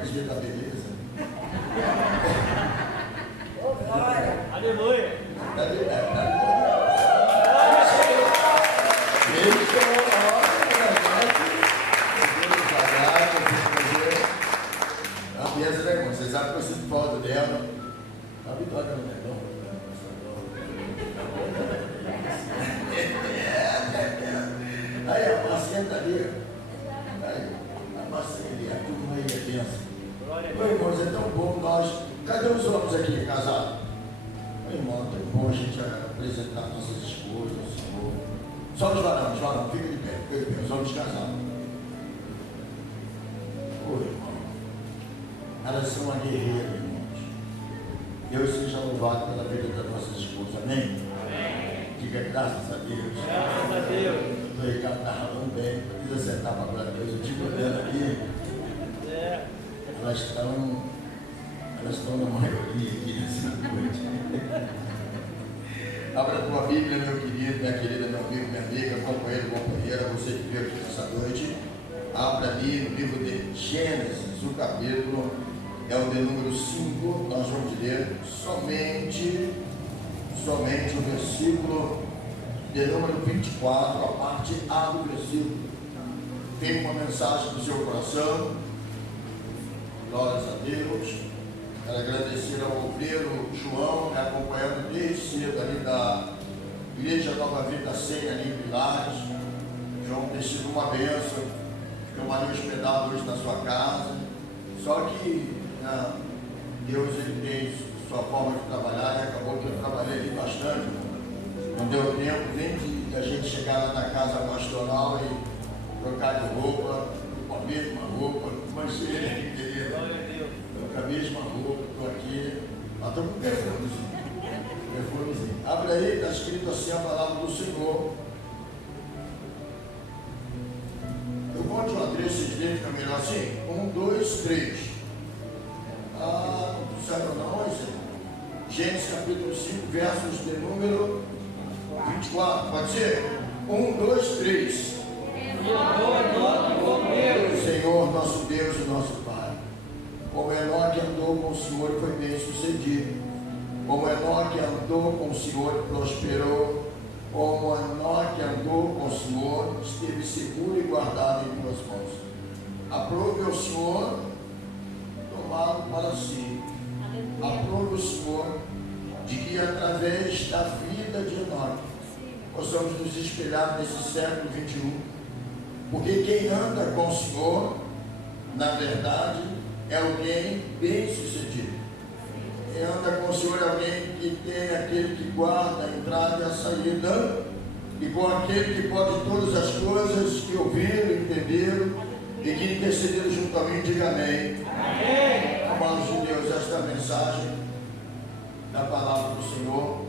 desvio da beleza. Glória. Aleluia. Vocês sabem que eu sinto falta dela. A Vitória não é bom. Aí a Marcinha está ali. Aí, a Marcinha ali, a turma aí é benção. Oi, irmãos, é tão bom nós. Cadê os homens aqui casados? Oi, irmão, é tão bom a gente apresentar nossas esposas, o Senhor. Só os varões, fica de pé, os homens casados. Oi, irmão. Elas são uma guerreira, irmãos. Deus seja louvado pela vida das nossas esposas. Amém? Amém. Diga graças a Deus. Graças a Deus. O Ricardo está ralando bem. Não precisa sentar para glória a Deus. Eu digo olhando aqui. Elas estão na maioria aqui nessa noite. Abra a tua Bíblia, meu querido, minha querida, meu amigo, minha amiga, companheiro, companheira, você que veio aqui nessa noite. Abra ali no livro de Gênesis, o capítulo é o de número 5. Nós vamos ler somente o versículo de número 24, a parte A do versículo. Tem uma mensagem do seu coração. Glórias a Deus. Quero agradecer ao obreiro João, me acompanhando desde cedo ali da Igreja Nova Vida 100 ali em Pilares. João tem sido uma bênção. Fiquei ali hospedado hoje na sua casa. Só que Deus ele tem sua forma de trabalhar e acabou que eu trabalhei ali bastante. Não deu tempo nem de a gente chegar lá na casa pastoral e trocar de roupa, com a mesma roupa, manchei aqui, querido. Com a mesma roupa, estou aqui. Mas estou com perfumezinho. Abre aí, está escrito assim a palavra do Senhor. Eu conto uma 3, vocês veem, fica melhor assim? 1, 2, 3. Não sabe não, isso? Gênesis capítulo 5, versos de número 24, pode ser? 1, 2, 3. Senhor, nosso Deus e nosso Pai, como Enoque andou com o Senhor e foi bem sucedido, como Enoque andou com o Senhor e prosperou, como Enoque andou com o Senhor, esteve seguro e guardado em tuas mãos. Aprove ao Senhor tomá-lo para si. Aprove o Senhor de que através da vida de Enoque possamos nos espelhar nesse século 21, porque quem anda com o Senhor, na verdade, é alguém bem sucedido. Quem anda com o Senhor é alguém que tem aquele que guarda a entrada e a saída, e com aquele que pode todas as coisas, que ouviram, entenderam e que intercederam junto a mim. Diga amém. Amém. Amados de Deus, esta mensagem da palavra do Senhor,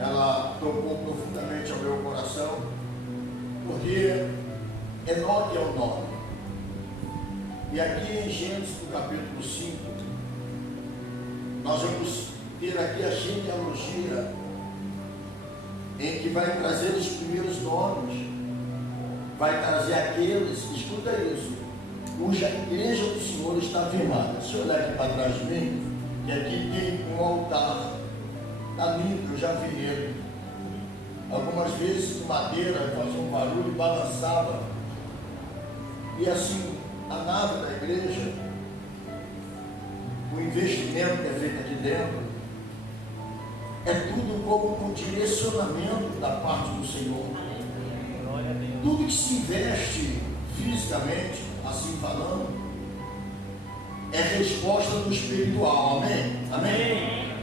ela tocou profundamente ao meu coração, porque Enoque é o nome. E aqui em Gênesis, no capítulo 5, nós vamos ter aqui a genealogia, em que vai trazer os primeiros nomes, vai trazer aqueles, escuta isso, cuja igreja do Senhor está firmada. Deixa eu olhar aqui para trás de mim, que aqui tem um altar, está lindo, eu já vi ele. Algumas vezes de madeira, fazia um barulho e balançava. E assim, a nave da igreja, o investimento que é feito aqui dentro, é tudo como um direcionamento da parte do Senhor. Tudo que se investe fisicamente, assim falando, é resposta do espiritual. Amém? Amém?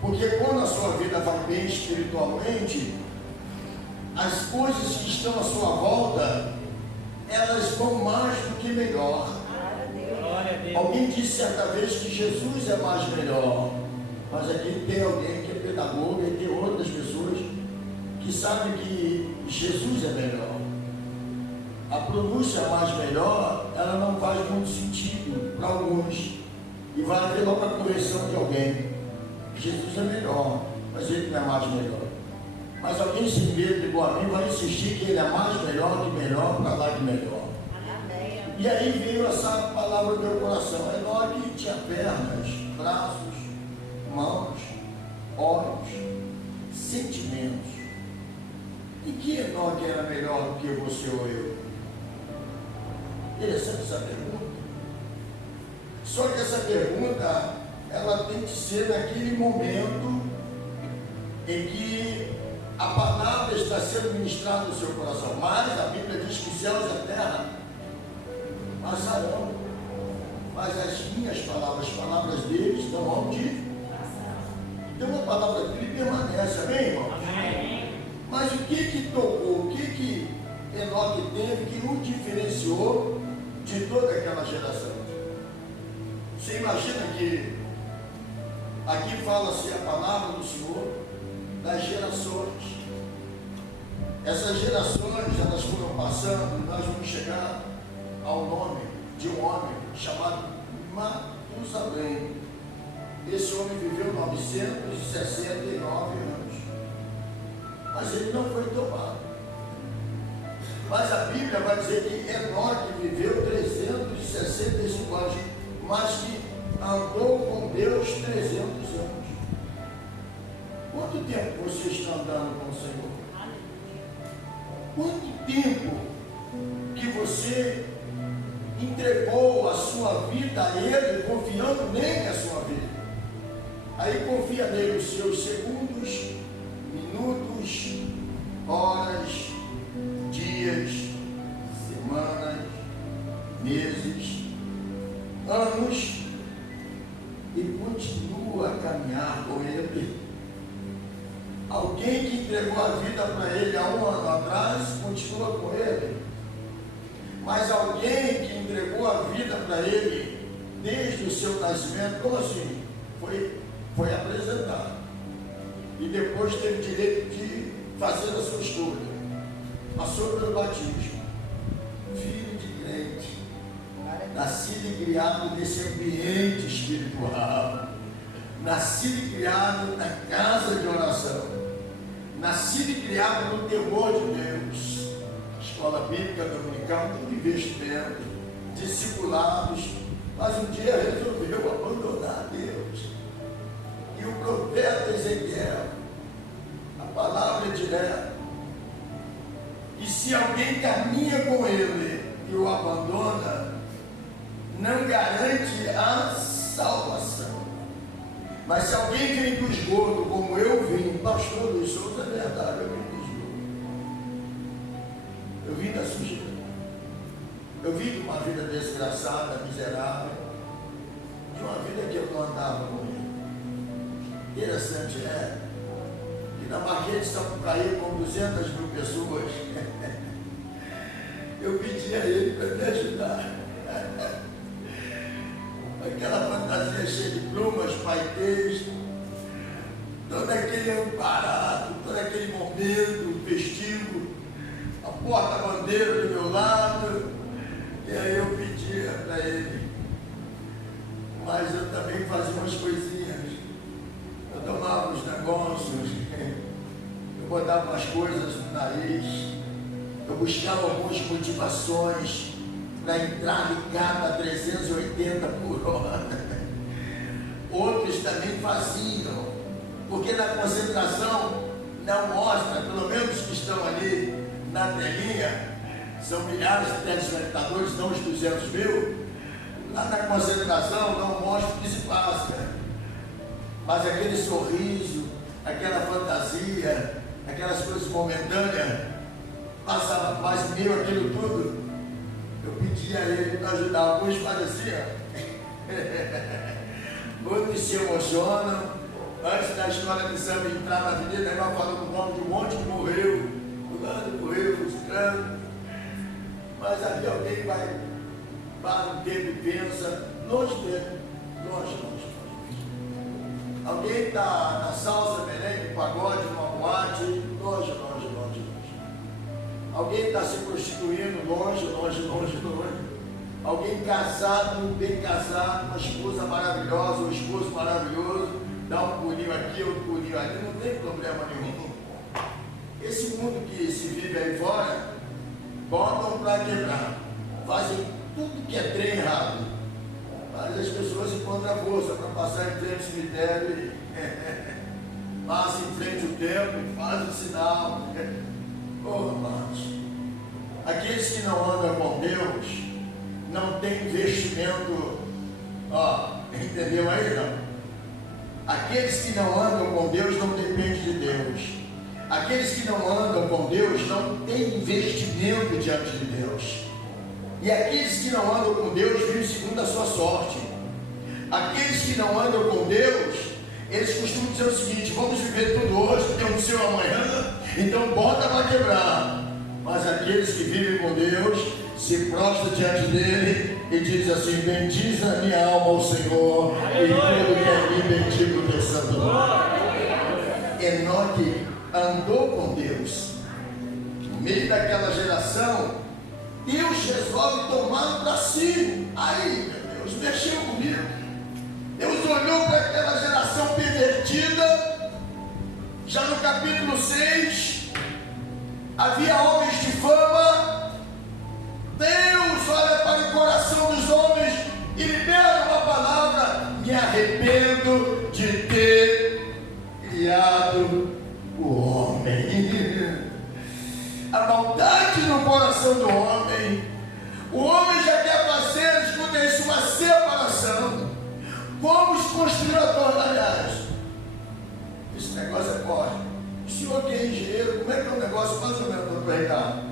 Porque quando a sua vida vai bem espiritualmente, as coisas que estão à sua volta, elas vão mais do que melhor. Alguém disse certa vez que Jesus é mais melhor, mas aqui tem alguém que é pedagogo e tem outras pessoas que sabem que Jesus é melhor. A pronúncia mais melhor, ela não faz muito sentido para alguns, e vai haver logo a correção de alguém. Jesus é melhor, mas ele não é mais melhor. Mas alguém sem medo igual a mim vai insistir que ele é mais melhor que melhor, para lá que melhor. E E aí veio essa palavra no meu coração. Enoque tinha pernas, braços, mãos, olhos, sentimentos. E que Enoque era melhor do que você ou eu? Interessante essa pergunta. Só que essa pergunta, ela tem que ser naquele momento em que a palavra está sendo ministrada no seu coração. Mas a Bíblia diz que céus e terra passarão, mas as minhas palavras, as palavras deles não hão de. Então a palavra dele permanece, amém, irmão? Amém. Mas o que tocou, o que Enoque teve que o diferenciou de toda aquela geração? Você imagina que aqui fala-se a palavra do Senhor das gerações. Essas gerações, elas foram passando, nós vamos chegar ao nome de um homem chamado Matusalém. Esse homem viveu 969 anos, mas ele não foi tomado. Mas a Bíblia vai dizer que Enoque viveu 365 anos, mas que andou com Deus 300 anos. Quanto tempo você está andando com o Senhor? Quanto tempo que você entregou a sua vida a Ele, confiando nele a sua vida? Aí confia nele os seus segundos, minutos, horas, dias, semanas, meses, anos, e continua a caminhar com Ele. Alguém que entregou a vida para Ele há um ano atrás, continua com Ele. Mas alguém que entregou a vida para Ele desde o seu nascimento, como assim? Foi apresentado. E depois teve direito de fazer a sua história. Passou pelo batismo. Filho de crente. Nascido e criado nesse ambiente espiritual. Nascido e criado na casa de oração. Nascido e criado no temor de Deus. Escola bíblica dominical, tudo investimento, discipulados, mas um dia resolveu abandonar Deus. E o profeta Ezequiel, a palavra é direta, e se alguém caminha com ele e o abandona, não garante a salvação. Mas se alguém vem do esgoto, como eu vim, pastor Luiz Souza, é verdade, eu vim do esgoto. Eu vim da sujeira. Eu vim de uma vida desgraçada, miserável, de uma vida que eu não andava com ele. Interessante é que na Marquês de Sapucaí, com 200 mil pessoas, eu pedi a ele para me ajudar. Aquela fantasia cheia de plumas, paetês, todo aquele amparado, todo aquele momento festivo, a porta-bandeira do meu lado, e aí eu pedia para ele, mas eu também fazia umas coisinhas, eu tomava uns negócios, eu botava umas coisas no nariz, eu buscava algumas motivações para entrar ligado a 380 por hora. Outros também faziam, porque na concentração não mostra, pelo menos que estão ali na telinha, são milhares de telespectadores, não os 200 mil, lá na concentração não mostra o que se passa, mas aquele sorriso, aquela fantasia, aquelas coisas momentâneas, passava quase meio aquilo tudo. Eu pedi a ele para ajudar. Alguns pareciam, outros se emocionam. Antes da história de samba entrar na avenida, ele vai falando o nome de um monte que morreu, fulano morreu, frustrando. Mas ali alguém vai, para um tempo e pensa, longe dele, longe. Alguém está na salsa, merengue, pagode, numa boate, longe. Alguém está se prostituindo, longe. Alguém casado, bem casado, uma esposa maravilhosa, um esposo maravilhoso, dá um pulinho aqui, outro pulinho ali, não tem problema nenhum. Esse mundo que se vive aí fora, botam para quebrar, fazem tudo que é trem rápido. Mas as pessoas encontram a força para passar em frente ao cemitério e passa em frente ao templo e faz o sinal. Oh, amados, aqueles que não andam com Deus não têm investimento. Entendeu aí, não? Aqueles que não andam com Deus não dependem de Deus. Aqueles que não andam com Deus não têm investimento diante de Deus. E aqueles que não andam com Deus vivem segundo a sua sorte. Aqueles que não andam com Deus, eles costumam dizer o seguinte: vamos viver tudo hoje, temos o seu amanhã, então bota para quebrar. Mas aqueles que vivem com Deus se prostram diante dele e diz assim: bendiz a minha alma ao Senhor, e tudo que é mim bendiga o teu santo nome. Enoque andou com Deus. No meio daquela geração, Deus resolve tomar para si. Aí, meu Deus, mexeu comigo. Deus olhou para aquela geração pervertida. Já no capítulo 6, havia homens de fama. Deus olha para o coração dos homens e libera uma palavra: me arrependo de ter criado o homem. A maldade no coração do homem. O homem já quer fazer, escuta isso, uma separação. Vamos construir a torre. Aliás, esse negócio é forte. O senhor que é engenheiro, como é que é o negócio? Mais ou menos, doutor Ricardo.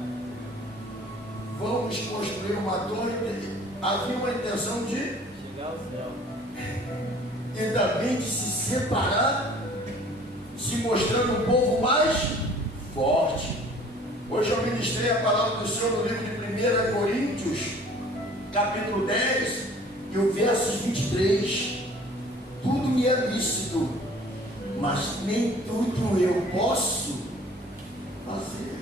Vamos construir uma torre. Havia uma intenção de chegar ao céu. E também de se separar, se mostrando um povo mais forte. Hoje eu ministrei a palavra do Senhor no livro de 1 Coríntios, capítulo 10, e o verso 23. Tudo me é lícito, mas nem tudo eu posso fazer.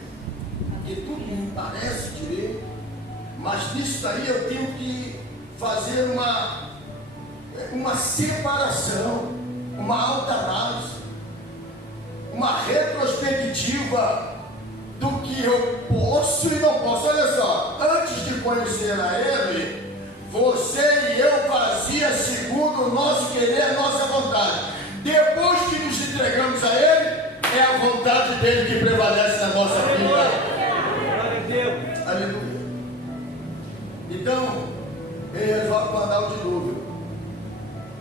Porque tudo me parece direito, mas nisso daí eu tenho que fazer uma separação, uma autoanálise, uma retrospectiva do que eu posso e não posso. Olha só, antes de conhecer a Ele, você e eu fazia segundo o nosso querer, a nossa vontade. Depois que nos entregamos a Ele, é a vontade dele que prevalece na nossa vida. Glória a Deus. Aleluia. Então, ele resolve mandar o dilúvio.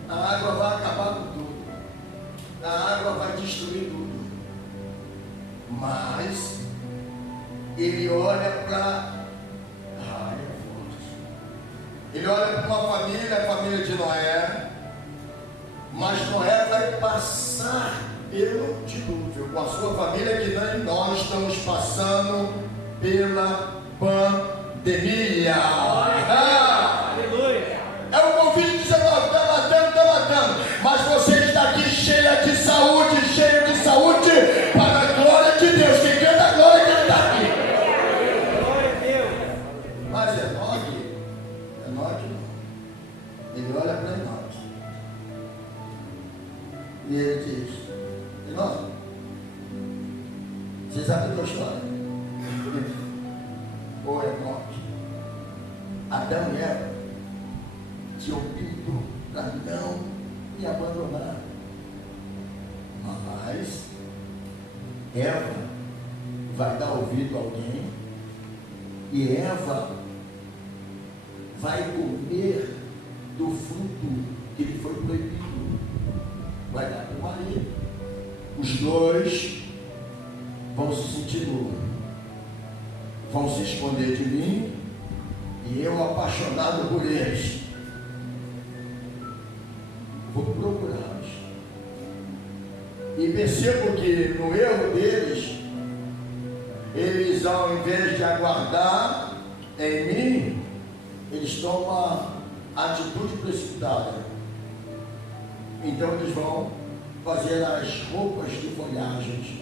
A água vai acabar com tudo. A água vai destruir tudo. Mas ele olha para ele olha para uma família, a família de Noé. Mas Noé vai passar pelo dilúvio com a sua família, que nem nós estamos passando pela pandemia. Aleluia. É o convite dizendo: está matando, mas você está aqui cheio de saúde, para a glória de Deus. Quem canta a glória que ele está aqui. Glória a Deus. Mas Enoque não. Ele olha para Enoque e ele diz: Enoque, você sabe a tua história? Ô Enoque, Adão e Eva tinham pedido para não me abandonar, mas Eva vai dar ouvido a alguém e Eva vai comer do fruto que lhe foi proibido. Vai dar para o marido. Os dois vão se sentir nus, vão se esconder de mim, e eu, apaixonado por eles, vou procurá-los. E percebo que no erro deles, eles, ao invés de aguardar em mim, eles tomam atitude precipitada. Então eles vão fazer as roupas de folhagens.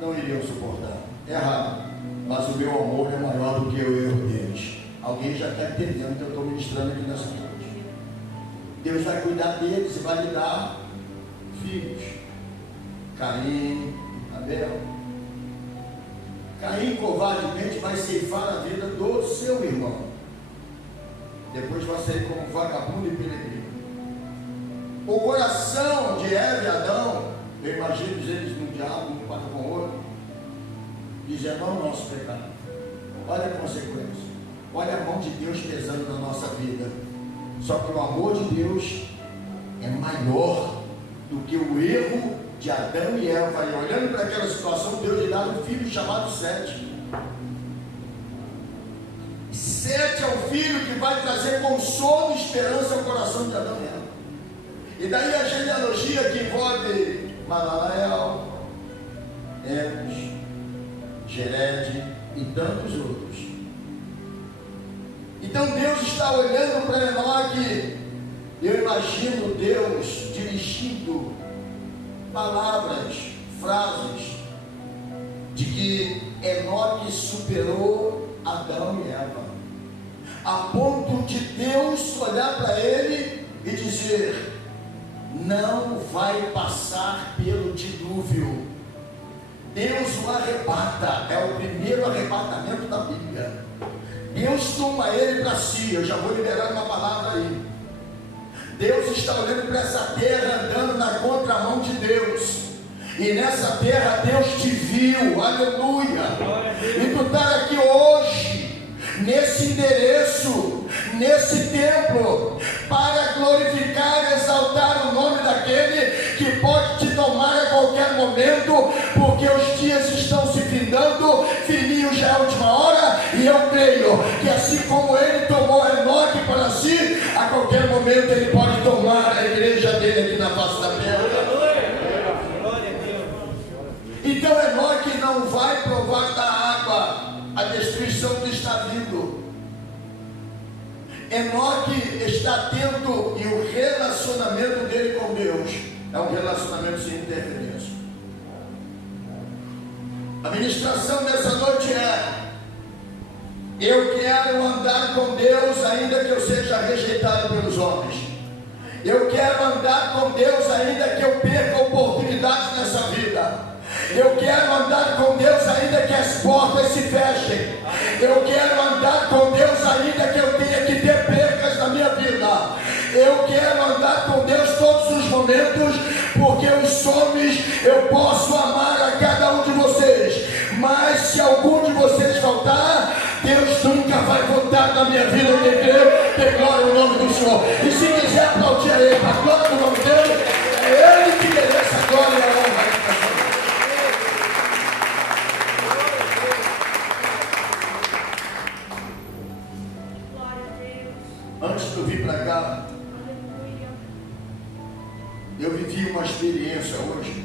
Não iriam suportar. É errado. Mas o meu amor é maior do que o erro deles. Alguém já está entendendo que eu estou ministrando aqui nessa noite. Deus vai cuidar deles e vai lhe dar filhos. Caim, Abel. Caim covardemente vai ceifar a vida do seu irmão. depois vai sair como vagabundo e peregrino. O coração de Eva e Adão, eu imagino eles no diálogo, um para com o outro, dizendo: não, nosso pecado. Olha a consequência, olha a mão de Deus pesando na nossa vida. Só que o amor de Deus é maior do que o erro de Adão e Eva. E olhando para aquela situação, Deus lhe dá um filho chamado Sete. Sete é o filho que vai trazer consolo e esperança ao coração de Adão e Eva. E daí a genealogia que envolve Malalael, Enos, Jered e tantos outros. Então Deus está olhando para Enoque. Eu imagino Deus dirigindo palavras, frases, de que Enoque superou Adão e Eva, a ponto de Deus olhar para ele e dizer: não vai passar pelo dilúvio. Deus o arrebata, é o primeiro arrebatamento da Bíblia. Deus toma ele para si. Eu já vou liberar uma palavra aí. Deus está olhando para essa terra, andando na contramão de Deus. E nessa terra Deus te viu, aleluia. E tu está aqui hoje, nesse endereço, nesse templo, para glorificar, exaltar o nome daquele que pode te tomar a qualquer momento, porque os dias estão se findando, fininho já é a última hora, e eu creio que assim como ele tomou Enoque para si, a qualquer momento ele pode tomar a igreja dele aqui na face da terra. Então Enoque não vai provar da água, a destruição que está vindo. Enoque está atento, e o relacionamento dele com Deus é um relacionamento sem interferência. A ministração dessa noite é: eu quero andar com Deus ainda que eu seja rejeitado pelos homens. Eu quero andar com Deus ainda que eu perca oportunidades nessa vida. Eu quero andar com Deus ainda que as portas se fechem. Eu quero andar com Deus ainda que eu tenha que ter percas na minha vida. Eu quero andar com Deus todos os momentos, porque os homens eu posso amar a cada um de vocês, mas se algum de vocês faltar, Deus nunca vai voltar na minha vida. Tem glória no nome do Senhor. E se quiser aplaudir a Ele, a glória no nome dele, é Ele que merece a glória e a honra. Antes de eu vir para cá, eu vivi uma experiência hoje.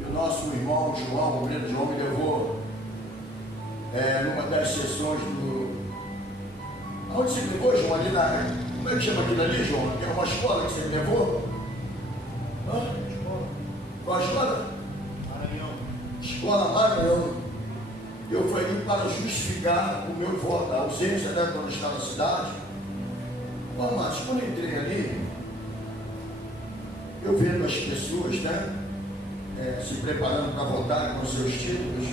E o nosso irmão João, o grande João, me levou numa das sessões do... Aonde você me levou, João? Ali na... Como é que chama aquilo ali, João? É uma escola que você me levou? Hã? Qual a escola? Maranhão. Escola Maranhão. Eu fui ali para justificar o meu voto, a ausência da dona está na cidade. Mas quando eu entrei ali, eu vendo as pessoas, né, se preparando para votar com seus títulos,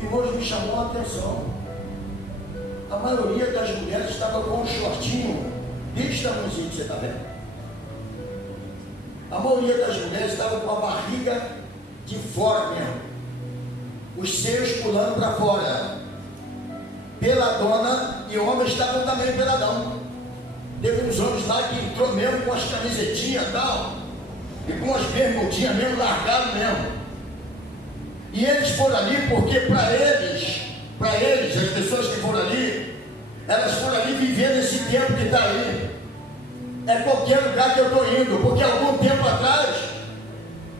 e hoje me chamou a atenção. A maioria das mulheres estava com um shortinho desse tamanhozinho que você está vendo. A maioria das mulheres estava com a barriga de fora mesmo, os seios pulando para fora, peladona, e homens estavam também peladão. Teve uns homens lá que entrou mesmo com as camisetinhas e tal, e com as bermudinhas mesmo, largado mesmo. E eles foram ali porque para eles, as pessoas que foram ali, elas foram ali vivendo esse tempo que está aí. É qualquer lugar que eu estou indo, porque algum tempo atrás,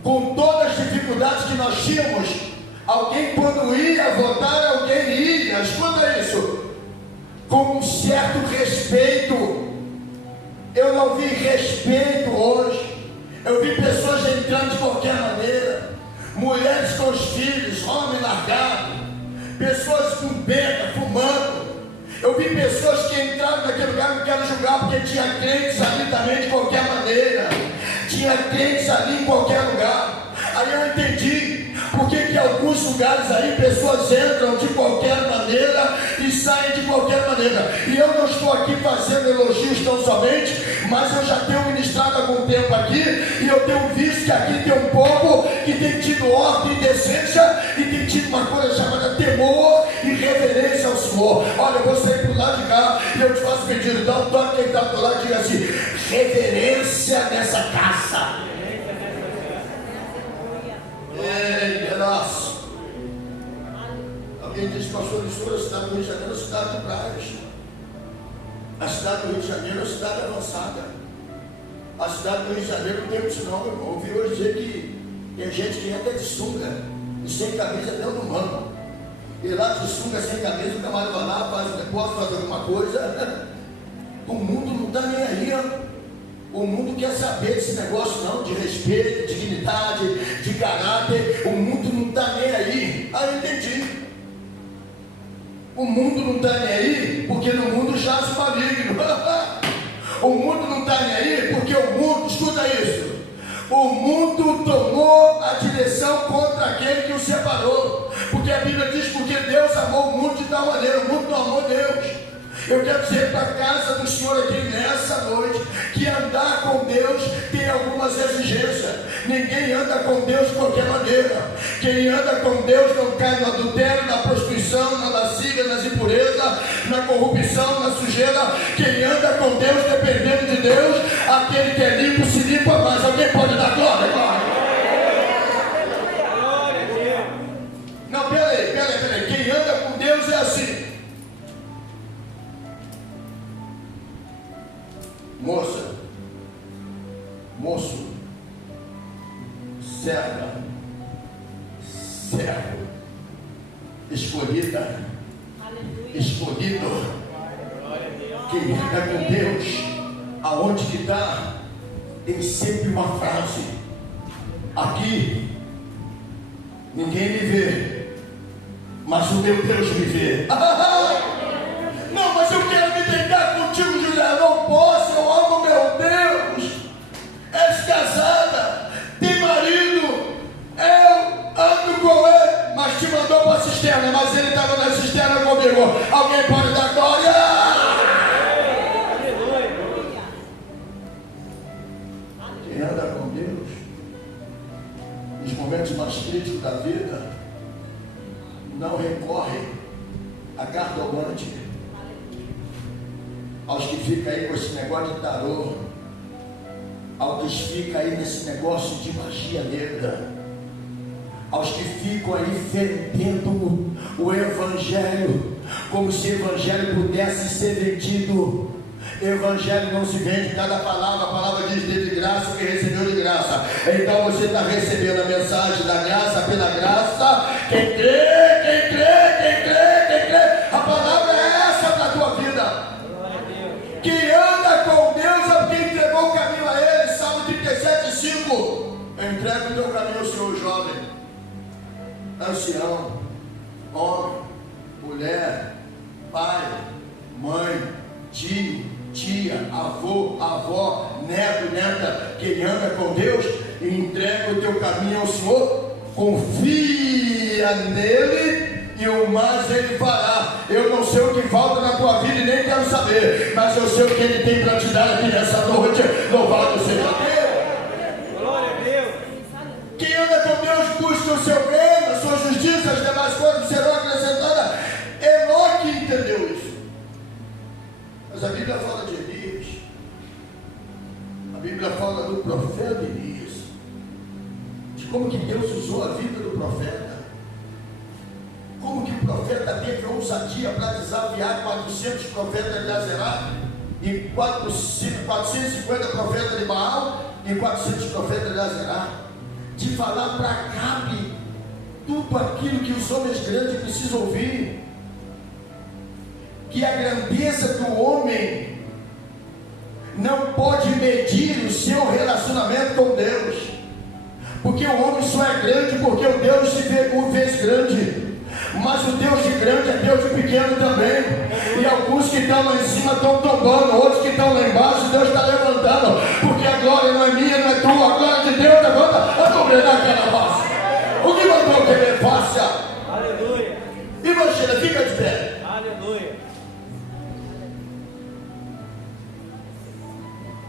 com todas as dificuldades que nós tínhamos, alguém quando ia votar, alguém ia, escuta isso, com um certo respeito. Eu não vi respeito hoje. Eu vi pessoas entrando de qualquer maneira, mulheres com os filhos, homem largado, pessoas com benta, fumando. Eu vi pessoas que entraram naquele lugar, não quero julgar, porque tinha crentes ali também de qualquer maneira, tinha crentes ali em qualquer lugar. Aí eu entendi, Por que alguns lugares aí pessoas entram de qualquer maneira e saem de qualquer maneira? E eu não estou aqui fazendo elogios tão somente, mas eu já tenho ministrado há algum tempo aqui e eu tenho visto que aqui tem um povo que tem tido ordem e decência e tem tido uma coisa chamada temor e reverência ao Senhor. Olha, eu vou sair para o lado de cá e eu te faço pedido, dá um toque quem está do lado e diga assim: reverência nessa casa. É nosso. Alguém diz, pastor, a cidade do Rio de Janeiro é uma cidade de praias. A cidade do Rio de Janeiro é uma cidade avançada. A cidade do Rio de Janeiro não tem isso não, meu irmão. Eu ouvi hoje dizer que tem gente que entra de sunga e sem camisa dentro do manto. E lá de sunga sem camisa, o camarada vai lá, faz um depósito, faz alguma coisa. O mundo não está nem aí, ó. O mundo quer saber desse negócio não, de respeito, de dignidade, de caráter. O mundo não está nem aí. Ah, eu entendi. O mundo não está nem aí porque no mundo jaz o maligno. O mundo não está nem aí porque o mundo, escuta isso, o mundo tomou a direção contra aquele que o separou. Porque a Bíblia diz, porque Deus amou o mundo de tal maneira, o mundo não amou Deus. Eu quero dizer para a casa do Senhor aqui nessa noite, que andar com Deus tem algumas exigências. Ninguém anda com Deus de qualquer maneira. Quem anda com Deus não cai no adultério, na prostituição, na lascívia, nas impurezas, na corrupção, na sujeira. Quem anda com Deus, dependendo de Deus, aquele que é limpo se limpa mais. Alguém pode dar glória, glória? Não, peraí. Quem anda com Deus é assim. Moça, moço, serva, servo, escolhida, escolhido. Quem anda com Deus, aonde que está, tem sempre uma frase: aqui ninguém me vê, mas o meu Deus me vê. Não, mas eu quero me deitar contigo, José. Não posso, eu amo meu Deus. És casada, tem marido, eu ando com ele, mas te mandou para a cisterna, mas ele estava na cisterna comigo. Alguém pode dar glória? Quem anda com Deus, nos momentos mais críticos da vida, não recorre a cartomante, aos que ficam aí com esse negócio de tarô, aos que ficam aí nesse negócio de magia negra, aos que ficam aí vendendo o evangelho, como se o evangelho pudesse ser vendido. Evangelho não se vende, cada palavra, a palavra diz: dê de graça o que recebeu de graça. Então você está recebendo a mensagem da graça pela graça. Quem crê, a palavra é essa para a tua vida. Quem anda com Deus é porque entregou o caminho a Ele. Salmo 37:5. Entrega o teu caminho ao Senhor, jovem, ancião, homem, mulher, pai, mãe, tio, tia, avô, avó, neto, neta. Quem anda com Deus, entrega o teu caminho ao Senhor, confia nele e o mais ele fará. Eu não sei o que falta na tua vida e nem quero saber, mas eu sei o que ele tem para te dar aqui nessa noite. Louvado seja Deus. Glória a Deus. Quem anda com Deus busca o seu reino, a sua justiça, as demais coisas serão acrescentadas. Enoque entendeu isso. Mas a Bíblia fala de Elias, a Bíblia fala do profeta Elias, de como que Deus usou a vida do profeta, como que o profeta teve ousadia para desafiar 400 profetas de Azerá, e 450 profetas de Baal, e 400 profetas de Azerá, de falar para Acabe tudo aquilo que os homens grandes precisam ouvir. Que a grandeza do homem não pode medir o seu relacionamento com Deus, porque o homem só é grande porque o Deus o fez grande, mas o Deus de grande é Deus de pequeno também, e alguns que estão lá em cima estão tombando, outros que estão lá embaixo Deus está levantando, porque a glória não é minha, não é tua, a glória de Deus levanta a dobra daquela base. O que mandou que ele faça? Aleluia. Imagina, fica de pé. Aleluia.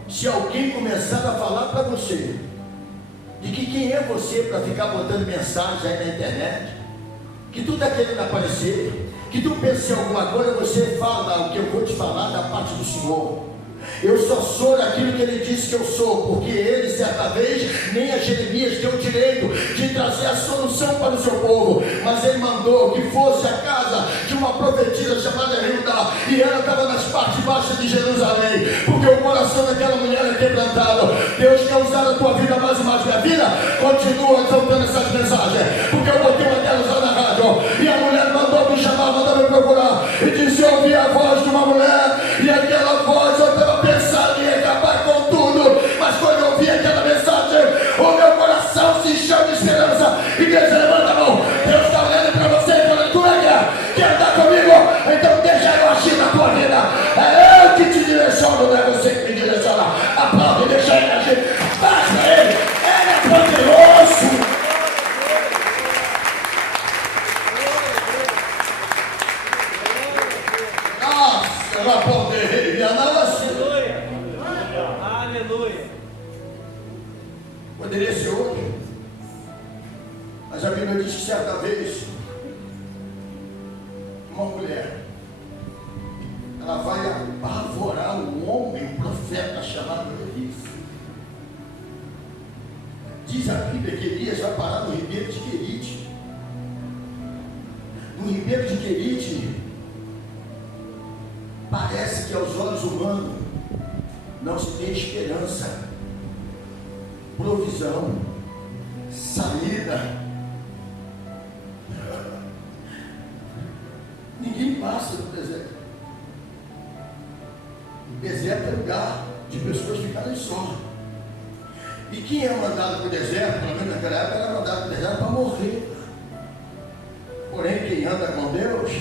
Se alguém começar a falar para você de que quem é você para ficar botando mensagem aí na internet, que tu está querendo aparecer, que tu pensa em alguma coisa, você fala o que eu vou te falar da parte do Senhor. Eu só sou daquilo que ele disse que eu sou, porque ele, certa vez, nem a Jeremias deu o direito de trazer a solução para o seu povo, mas ele mandou que fosse a casa de uma profetisa chamada Hilda, e ela estava nas partes baixas de Jerusalém, porque o coração daquela mulher é quebrantado. Deus quer usar a tua vida mais e mais. Minha vida continua exaltando essas mensagens, porque eu botei uma delas lá na rádio, e a mulher mandou me chamar, mandou me procurar, e disse: eu ouvi a voz de uma mulher, e aquela voz eu estava pensando em acabar com tudo, mas quando eu ouvi aquela mensagem, o meu coração se encheu de esperança. Igreja, levanta a mão. Deus está olhando para você e falando: tu quer andar comigo? Então deixa eu agir na tua vida. É eu que te direciono, não é você que me direciona. Aplaude, deixa ele agir. Faz para ele. Ele é poderoso. Nossa, ela poderia não assim. Aleluia. Poderia ser hoje, mas a Bíblia diz que certa vez uma mulher, ela vai apavorar um homem, um profeta chamado Elias. Diz a Bíblia que Elias vai parar no ribeiro de Querite. No ribeiro de Querite, parece que aos olhos humanos não se tem esperança, provisão, saída. Ninguém passa no deserto. O deserto é lugar de pessoas ficarem só. E quem é mandado para o deserto, pelo menos naquela época, era mandado para o deserto para morrer. Porém, quem anda com Deus,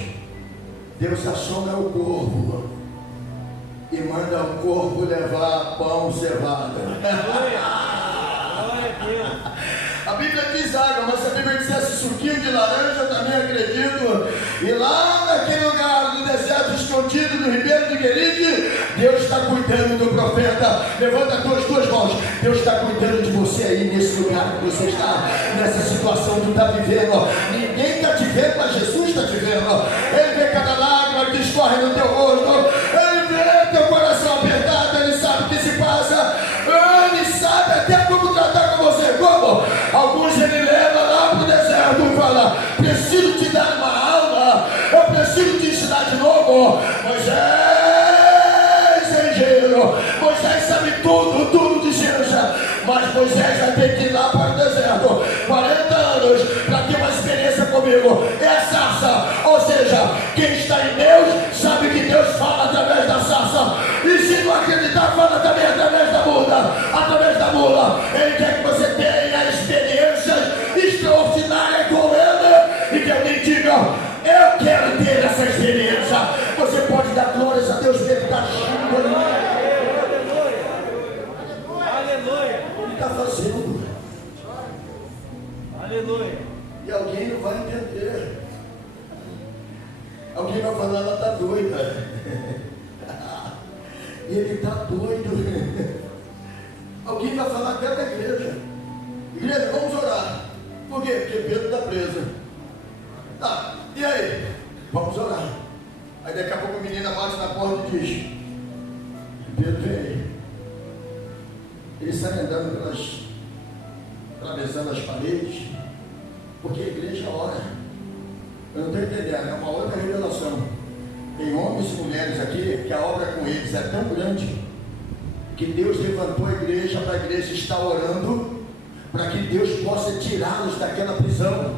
Deus assoma o corpo e manda o corpo levar pão cevado. Glória a Deus. A Bíblia diz água, mas se a Bíblia dissesse suquinho de laranja, eu também acredito. E lá naquele lugar do deserto escondido do ribeiro de Querite, Deus está cuidando do profeta. Levanta as tuas mãos. Deus está cuidando de você aí nesse lugar que você está, nessa situação que tu está vivendo. Ninguém está te vendo, mas Jesus está te vendo. Ele vê cada lágrima que escorre no teu rosto. Ele vê teu coração apertado. Ele sabe o que se passa. Ele sabe até como tratar com você. Como? Alguns ele leva lá para o deserto e fala: preciso te dar uma aula, eu preciso te ensinar de novo. Moisés é engenheiro, Moisés sabe tudo de ciência, mas Moisés vai ter que ir lá para o deserto 40 anos para ter uma experiência comigo. É a sarça, ou seja, quem está em Deus sabe que Deus fala através da sarça, e se não acreditar, fala também através da mula. Através da mula, ele quer que você tenha experiências extraordinárias com ele, e que alguém diga: eu quero ter essa experiência. Você pode dar glórias a Deus, ele está chegando. Aleluia. Ele está fazendo. Aleluia. E alguém não vai entender. Alguém vai falar: ela está doida. Ele está doido. Alguém vai falar até da igreja: igreja, vamos orar. Por quê? Porque Pedro está preso. Tá, e aí? Vamos orar. Aí daqui a pouco a menina bate na porta e diz: Pedro, vem aí. Ele sai andando atravessando as paredes, porque a igreja ora. Eu não estou entendendo, é uma outra revelação. Tem homens e mulheres aqui que a obra com eles é tão grande que Deus levantou a igreja para a igreja estar orando, para que Deus possa tirá-los daquela prisão,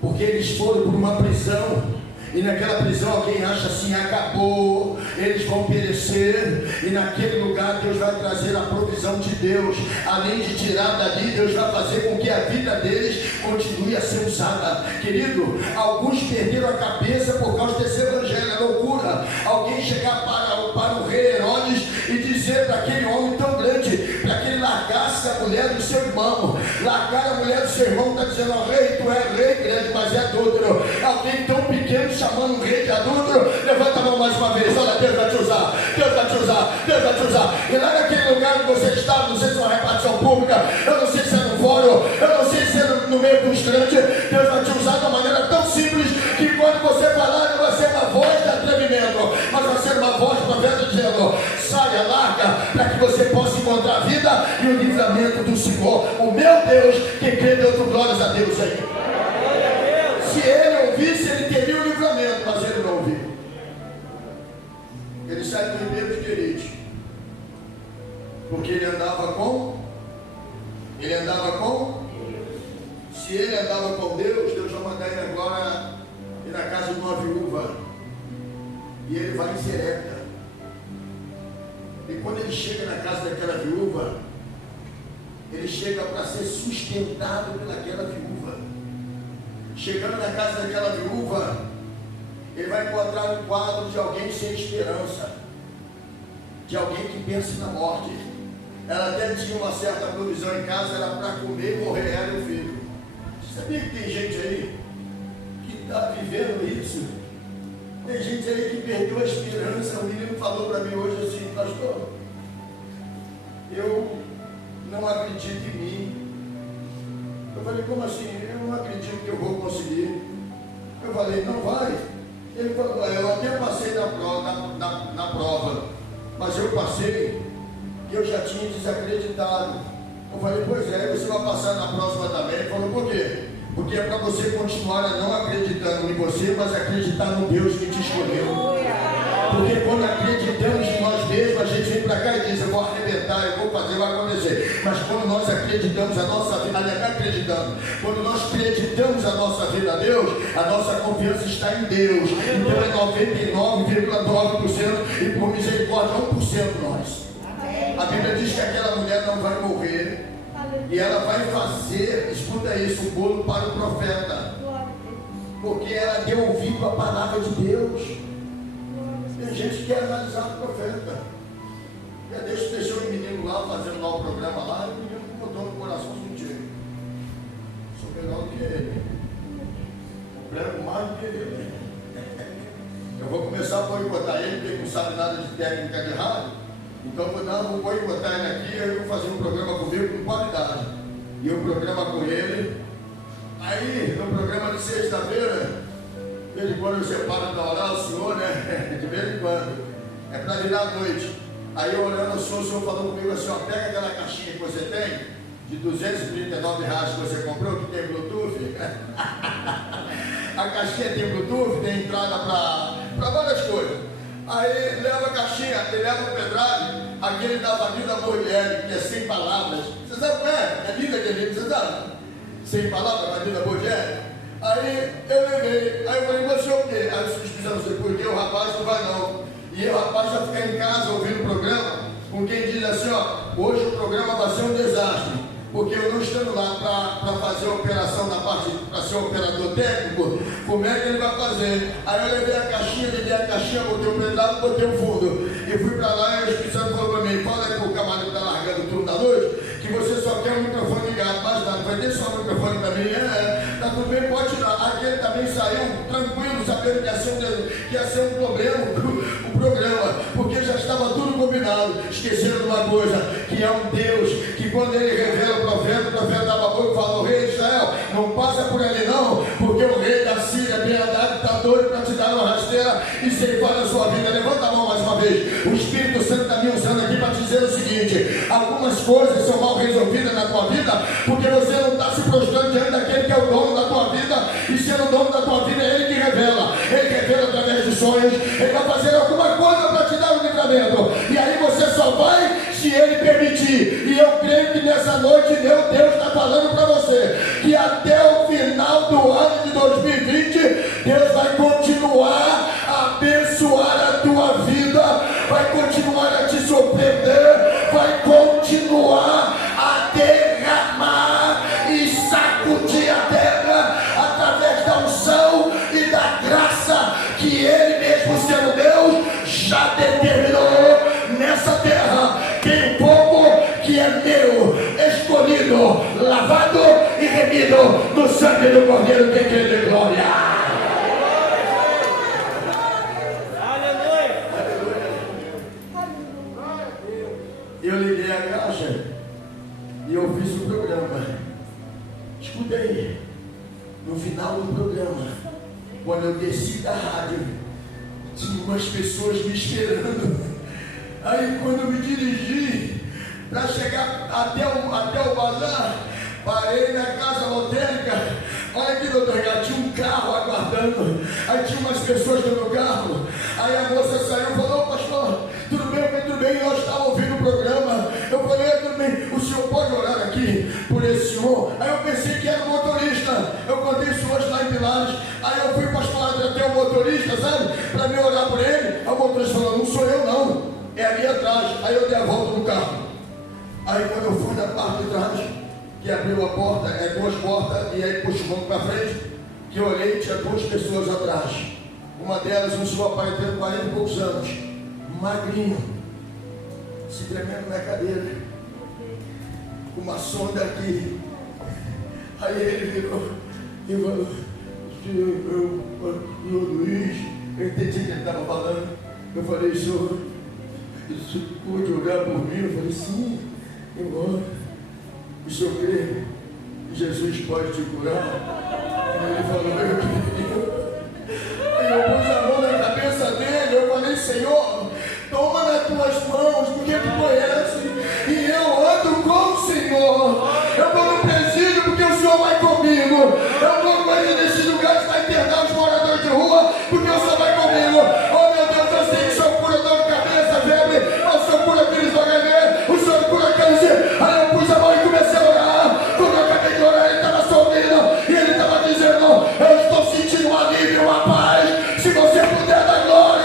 porque eles foram por uma prisão, e naquela prisão alguém acha assim: acabou, eles vão perecer, e naquele lugar Deus vai trazer a provisão de Deus. Além de tirar dali, Deus vai fazer com que a vida deles continue a ser usada. Querido, alguns perderam a cabeça por causa desse evangelho, é loucura. Alguém chegar para o rei Herodes e dizer para aquele homem tão grande, para que ele largasse a mulher do seu irmão, largar a mulher do seu irmão, está dizendo, ó rei, tu é rei grande, mas é adúltero. Alguém tão pequeno chamando um rei de adúltero, levanta a mão mais uma vez, olha, Deus vai te usar, Deus vai te usar, Deus vai te usar. E lá naquele lugar que você está, não sei se é uma repartição pública, eu não sei se é no fórum, eu não sei se é no meio do estante, Deus vai te usar de uma maneira tão simples, que quando você falar, não vai ser uma voz de atrevimento, mas vai ser uma voz profeta dizendo, saia, larga, para que você possa encontrar a vida e o livramento do Senhor. O meu Deus, quem crê, deu glórias a Deus aí. Se ele ouvisse, ele teria o livramento, mas ele não ouviu. Ele sai do ribeiro de Querite, porque ele andava com? Se ele andava com Deus, Deus vai mandar ele agora ir na casa de uma viúva, e ele vai em Serepta. E quando ele chega na casa daquela viúva, ele chega para ser sustentado pelaquela viúva. Chegando na casa daquela viúva, ele vai encontrar um quadro de alguém sem esperança, de alguém que pensa na morte. Ela até tinha uma certa provisão em casa, era para comer e morrer ela e o filho. Você sabia que tem gente aí que está vivendo isso? Tem gente aí que perdeu a esperança. O menino falou para mim hoje assim, pastor, eu não acredito em mim. Eu falei, como assim? Eu não acredito que eu vou conseguir. Eu falei, não vai. Ele falou, eu até passei na prova, mas eu passei, que eu já tinha desacreditado. Eu falei, pois é, você vai passar na próxima também. Ele falou, por quê? Porque é para você continuar a não acreditando em você, mas acreditar no Deus que te escolheu. Porque quando acreditamos em nós mesmos, a gente vem para cá e diz, eu vou arrebentar, eu vou fazer, vai acontecer. Mas quando nós acreditamos a nossa vida, quando nós acreditamos a nossa vida a Deus, a nossa confiança está em Deus. Então é 99,9% e por misericórdia 1% nós. A Bíblia diz que aquela mulher não vai morrer. E ela vai fazer, escuta isso, um bolo para o profeta. Porque ela deu ouvido à palavra de Deus. Tem gente que quer analisar o profeta. Deixou o menino lá, fazendo lá o programa lá, e o menino botou no coração sentido. Sou melhor do que ele. Branco mais do que ele. Eu vou começar a boicotar ele, porque ele não sabe nada de técnica de rádio. Então vou boicotar ele aqui, eu vou fazer um programa comigo com qualidade. E eu programa com ele. Aí, no programa de sexta-feira, de vez em quando eu separo para orar ao Senhor, né? De vez em quando. É para virar a noite. Aí eu olhando ao Senhor, o Senhor falou comigo assim, ó, pega aquela caixinha que você tem, de R$239 que você comprou, que tem Bluetooth. A caixinha tem Bluetooth, tem entrada para várias coisas. Aí leva a caixinha, ele leva o pendrive, aquele da Avenida Bordieri, que é sem palavras. Você sabe qual é? É linda aquele livro, você sabe? Sem palavras, Avenida Bordieri. Aí eu levei, aí eu falei, você é o quê? Aí os fizeram assim, porque o rapaz não vai não. E o rapaz já fica em casa ouvindo o programa, com quem diz assim, ó, hoje o programa vai ser um desastre. Porque eu não estando lá para fazer a operação na parte, para ser operador técnico, como é que ele vai fazer? Aí eu levei a caixinha, botei o pendrive, botei o fundo. E fui para lá e o Espírito Santo falou para mim, fala aí pro camarada que está largando o turno da noite, que você só quer o microfone ligado, mais nada. Vai ter só o microfone para mim? Tá tudo bem, pode tirar. Aquele também saiu tranquilo, sabendo que ia ser um problema o programa, porque já estava tudo combinado. Esqueceram de uma coisa, que é um Deus, que quando ele revela o profeta dava boca e fala, o rei de Israel, não passa por ele não, porque o rei da Síria, Ben-Hadad, está doido para te dar uma rasteira e ceifar a sua vida. Levanta a mão mais uma vez. O Espírito Santo está me usando aqui para te dizer o seguinte, algumas coisas são mal resolvidas na tua vida, porque você não está se prostrando diante daquele que é o dono da tua vida, e sendo o dono da tua vida, é ele que revela através de sonhos, ele vai fazer alguma coisa para te dar um livramento, e aí você só vai se ele permitir. E eu creio que nessa noite Deus está falando para você que até o final do ano de 2020 Deus vai continuar a abençoar a tua vida, vai continuar a te surpreender, vai continuar a derramar e sacudir a terra através da unção e da graça que ele mesmo, sendo Deus, já determinou nessa terra. Tem um povo que é meu, escolhido, sido lavado e remido no sangue do Cordeiro. Quem quer de glória? Aleluia. Eu liguei a caixa e eu fiz o programa. Escuta aí, no final do programa, quando eu desci da rádio, tinha umas pessoas me esperando. Aí quando eu me dirigi para chegar até o bazar, parei na casa lotérica. Olha aqui, doutor Renato, tinha um carro aguardando. Aí tinha umas pessoas no meu carro. Aí a moça saiu e falou: pastor, tudo bem? Eu falei: tudo bem. Nós estávamos ouvindo o programa. Eu falei: tudo bem, o senhor pode orar aqui por esse senhor? Aí eu pensei que era o motorista. Eu contei isso hoje lá em Pilares. Aí eu fui pastor até o motorista, sabe, para me orar por ele. Aí o motorista falou: não sou eu não, é ali atrás. Aí eu dei a volta no carro. Aí quando eu fui na parte de trás, que abriu a porta, duas portas, e aí puxa o banco para frente, que eu olhei, tinha duas pessoas atrás. Uma delas, um senhor aparentando 40 e poucos anos, magrinho, se tremendo na cadeira, com uma sonda aqui. Aí ele virou e falou: senhor Luiz, eu entendi que ele estava falando. Eu falei: senhor, pode orar por mim? Eu falei: sim, embora. O senhor crê que Jesus pode te curar? Ele falou: eu creio. Eu pus a mão na cabeça dele. Eu falei: Senhor, toma nas tuas mãos, porque tu conhece, e eu ando com o Senhor. Eu estou no presídio porque o Senhor vai comigo. Eu estou nesse lugar para internar os moradores de rua porque o Senhor vai comigo. Oh meu Deus, eu sei que o Senhor cura dor de cabeça, febre, o Senhor cura vírus do HIV, o Senhor cura câncer. Aí eu pus a mão e comecei a orar. Quando eu acabei de orar, ele estava sorrindo e ele estava dizendo: eu estou sentindo um alívio, uma paz. Se você puder dar glória.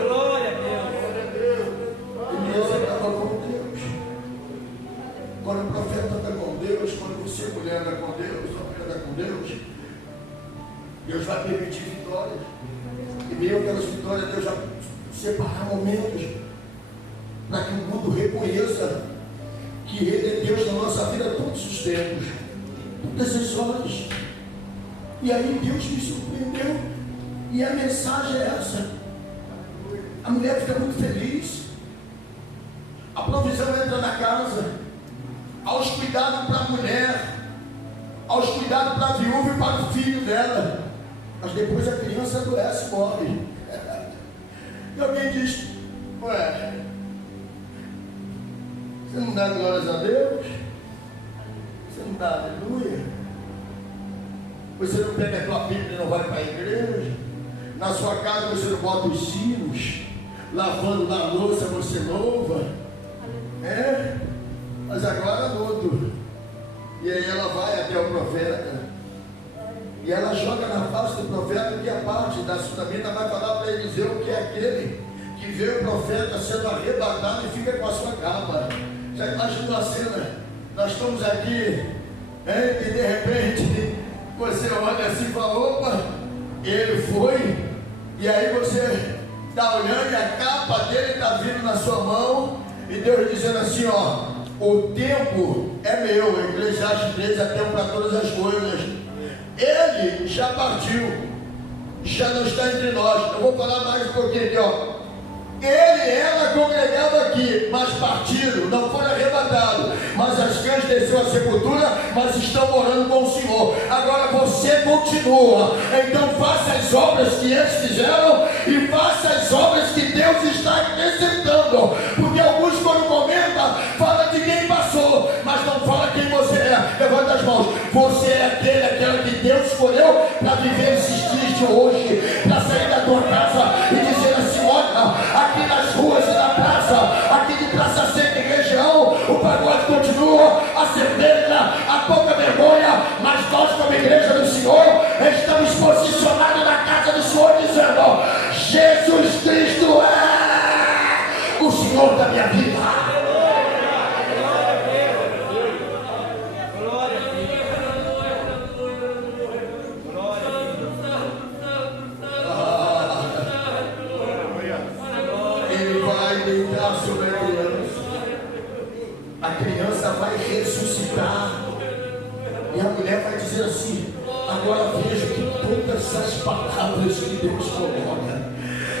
Glória a Deus. Elias estava com Deus. Quando o profeta está com Deus, quando você, mulher, está com Deus, homem está com Deus, Deus vai permitir vitórias. E mesmo aquelas vitórias, Deus vai separar momentos para que o mundo reconheça que Ele é Deus na nossa vida todos os tempos, todas as horas. E aí Deus me surpreendeu. E a mensagem é essa. A mulher fica muito feliz. A provisão entra na casa. Aos cuidados para a mulher, aos cuidados para a viúva e para o filho dela. Mas depois a criança adoece e morre. E alguém diz: ué, você não dá glórias a Deus? Você não dá aleluia? Você não pega a tua Bíblia e não vai para a igreja? Na sua casa você não bota os sinos? Lavando na louça você louva? É? Mas agora luto. E aí ela vai até o profeta. E ela joga na face do profeta que a parte da Sunamita vai falar para Eliseu que é aquele que vê o profeta sendo arrebatado e fica com a sua capa. Já imaginou a cena? Nós estamos aqui, e de repente você olha assim e fala: opa, ele foi. E aí você está olhando e a capa dele está vindo na sua mão. E Deus dizendo assim: ó, o tempo é meu. Eclesiastes 13, é tempo para todas as coisas. Ele já partiu, já não está entre nós. Eu vou falar mais um pouquinho aqui, ó. Ele e ela congregavam aqui, mas partiram, não foram arrebatados. Mas as cães desceram à sepultura, mas estão morando com o Senhor. Agora você continua. Então faça as obras que eles fizeram e faça as obras que Deus está acrescentando. Porque alguns, quando comentam, falam de quem passou, mas não fala quem você é. Levanta as mãos. Você é aquela que Deus escolheu para viver esses dias de hoje, para sair da tua casa e dizer assim: olha, aqui nas ruas e na praça, aqui de Praça Seca e região, o pagode continua, a cerveja, a pouca vergonha, mas nós, como igreja do Senhor, estamos posicionados na casa do Senhor, dizendo: Jesus Cristo é o Senhor da minha vida. vai ressuscitar. E a mulher vai dizer assim: agora vejo que todas as palavras que Deus coloca,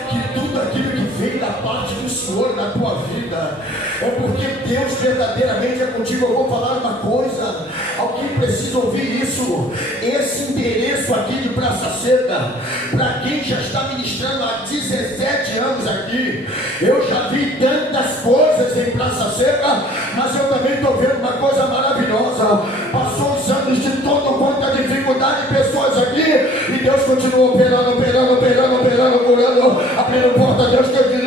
que tudo aquilo que vem da parte do Senhor na tua vida, é porque Deus verdadeiramente é contigo. Eu vou falar uma coisa, alguém precisa ouvir isso. Esse endereço aqui de Praça Seca, para quem já está ministrando há 17 anos aqui, eu já vi tantas coisas em Praça Seca, mas eu também estou vendo uma coisa maravilhosa. Passou os anos de todo quanto a dificuldade, pessoas aqui, e Deus continua operando, curando, abrindo porta. Deus continua.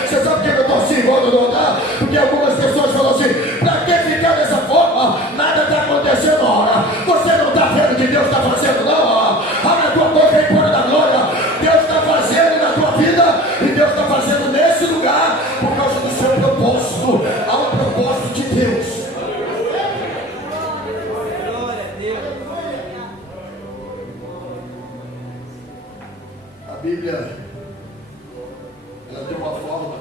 Você sabe por que eu estou assim em volta do altar? Porque algumas pessoas falam assim: para que ficar dessa forma? Nada está acontecendo, ora. Você não está vendo o que Deus está fazendo, não? Abre a tua boca e põe da glória. Deus está fazendo na tua vida, e Deus está fazendo nesse lugar, por causa do seu propósito. Há um propósito de Deus. A Bíblia, ela tem uma forma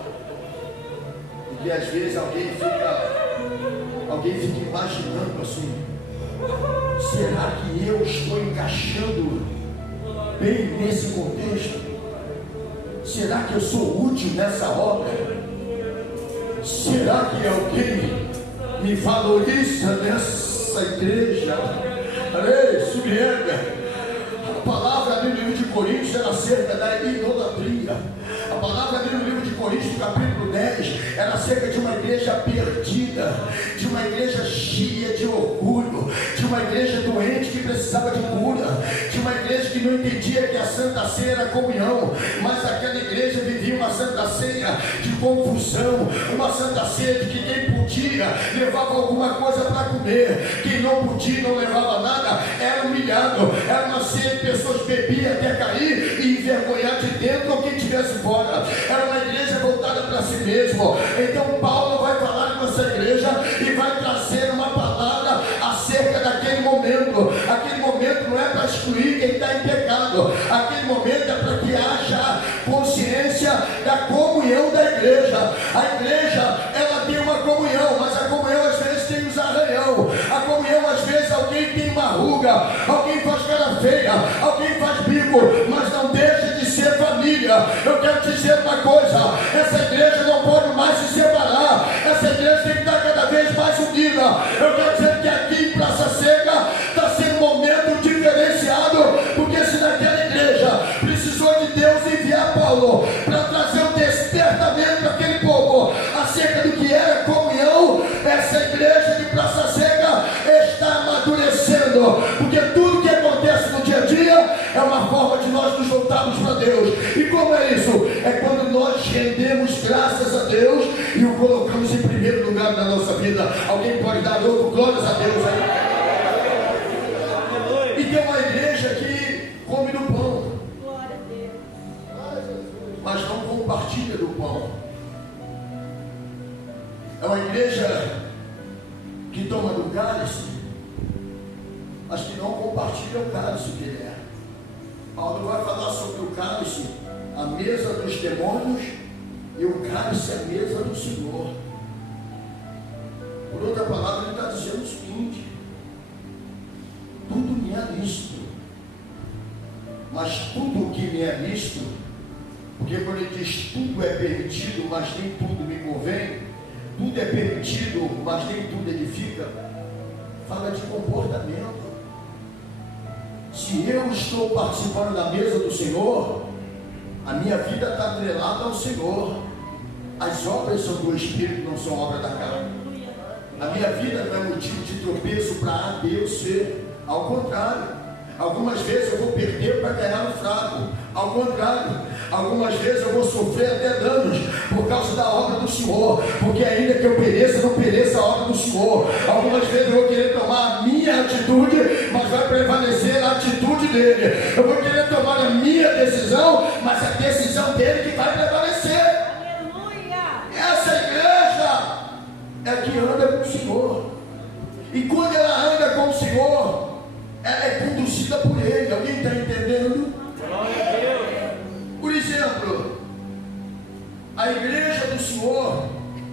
de que às vezes alguém fica imaginando assim: será que eu estou encaixando bem nesse contexto? Será que eu sou útil nessa obra? Será que alguém me valoriza nessa igreja? Subiega. A palavra ali no livro de Coríntios era acerca da idolatria. A palavra ali no livro de Coríntios, capítulo 10, era acerca de uma igreja perdida, de uma igreja cheia de orgulho, de uma igreja doente que precisava de cura, de uma igreja que não entendia que a Santa Ceia era comunhão, mas aquela igreja vivia uma Santa Ceia de confusão, uma Santa Ceia de que quem podia levava alguma coisa para comer, quem não podia não levava nada, era humilhado. Era uma ceia que pessoas bebiam até cair e envergonhar de dentro ou quem estivesse fora. Era uma igreja voltada para si mesmo. Então Paulo vai falar com essa igreja e vai trazer uma palavra acerca daquele momento. Aquele momento não é para excluir quem está em pecado, aquele momento é para que haja consciência da comunhão da igreja. A igreja, ela tem uma comunhão, mas a comunhão às vezes tem os arranhão. A comunhão às vezes alguém tem uma ruga, alguém faz cara feia, alguém faz bico, mas não deixa de ser família. Eu quero te dizer uma coisa: essa igreja não pode mais se separar, essa igreja tem que estar cada vez mais unida. Eu quero dizer que aqui em Praça Seca está sendo um momento diferenciado, porque se naquela igreja precisou de Deus enviar Paulo para trazer um despertamento para aquele povo acerca do que era comunhão, essa igreja de Praça Seca está amadurecendo, porque tudo que acontece no dia a dia é uma forma de nós nos voltarmos para Deus. E como é isso? É quando nós rendemos graças a Deus e o colocamos em primeiro lugar na nossa vida. Alguém pode dar louco, glórias a Deus aí? E tem uma igreja que come do pão, mas não compartilha do pão. É uma igreja que toma do cálice, mas que não compartilha o cálice que ele é. Paulo vai falar sobre o cálice, a mesa dos demônios, e o cálice, a mesa do Senhor. Por outra palavra, ele está dizendo o seguinte: tudo me é lícito, mas tudo que me é lícito, porque quando ele diz tudo é permitido, mas nem tudo me convém, tudo é permitido, mas nem tudo edifica, fala de comportamento. Se eu estou participando da mesa do Senhor, a minha vida está atrelada ao Senhor. As obras são do Espírito, não são obras da carne. A minha vida não é motivo de tropeço para A, B ou C. Ao contrário, algumas vezes eu vou perder para ganhar no fraco. Ao contrário, algumas vezes eu vou sofrer até danos por causa da obra do Senhor, porque ainda que eu pereça, não pereça a obra do Senhor. Algumas vezes eu vou querer tomar a minha atitude, mas vai prevalecer a atitude dele. Eu vou querer tomar a minha decisão, mas a decisão dele que vai prevalecer. Aleluia! Essa igreja é que anda com o Senhor, e quando ela anda com o Senhor, ela é conduzida por Ele. Alguém está entendendo? Por exemplo, a igreja do Senhor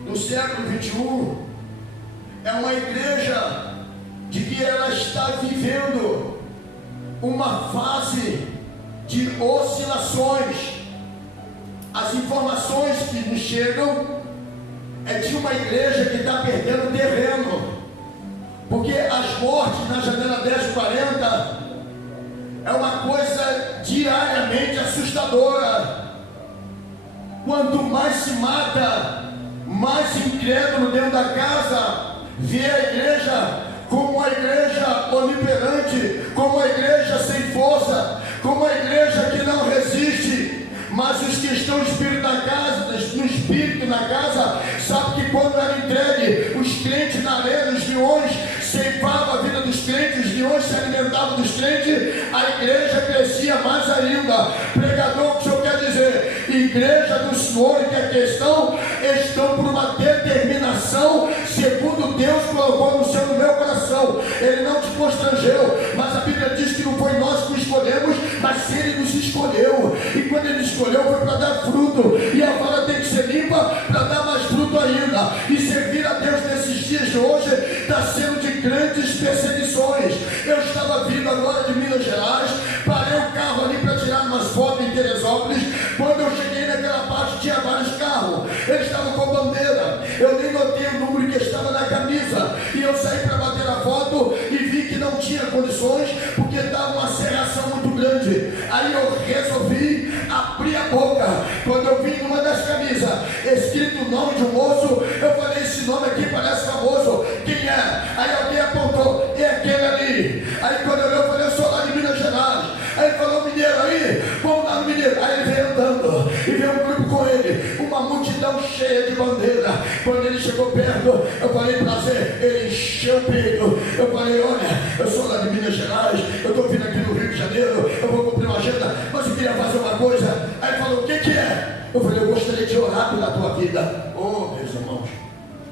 no século 21 é uma igreja de que ela está vivendo uma fase de oscilações. As informações que nos chegam é de uma igreja que está perdendo terreno, porque as mortes na janela 1040 é uma coisa diariamente assustadora. Quanto mais se mata, mais incrédulo dentro da casa vê a igreja como uma igreja oniperante, como uma igreja sem força, como uma igreja que não resiste. Mas os que estão no espírito na casa, sabem que quando era entregue, os crentes na arena, os leões ceifavam a vida dos crentes, os leões se alimentavam dos crentes, a igreja crescia mais ainda. Pregador, o que o senhor quer dizer? Igreja do Senhor, que a questão estão por uma determinação, segundo Deus colocou no seu e no meu coração. Ele não te constrangeu, mas a Bíblia diz que não foi nós que o escolhemos, mas Ele nos escolheu. E quando Ele escolheu, foi para dar fruto, e a vara tem que ser limpa para dar mais fruto ainda. E servir a Deus nesses dias de hoje está sendo de grandes perseguições. Eu estava vindo agora de Minas Gerais, parei o carro ali para tirar umas fotos em Teresópolis. Quando eu cheguei naquela parte, tinha vários carros, eles estavam com bandeira. Eu nem notei o número que estava na camisa, e eu saí para bater a foto e vi que não tinha condições, porque estava uma serração muito grande. Aí eu resolvi abrir a boca. Quando eu vi numa das camisas escrito o nome de um moço, eu falei: esse nome aqui parece famoso, quem é? Aí alguém apontou: é aquele ali. Aí quando eu falei: eu sou lá de Minas Gerais. Aí ele falou: mineiro aí, vamos lá no mineiro. Aí ele veio andando, e veio um grupo com ele, uma multidão cheia de bandeira. Quando ele chegou perto, eu falei: prazer. Ele encheu o peito. Eu falei: olha, eu sou lá de Minas Gerais, eu estou vindo aqui no Rio de Janeiro, eu vou cumprir uma agenda, mas eu queria fazer uma coisa. Aí ele falou: o que é? Eu falei: eu gostaria de orar pela tua vida. Oh, meus irmãos,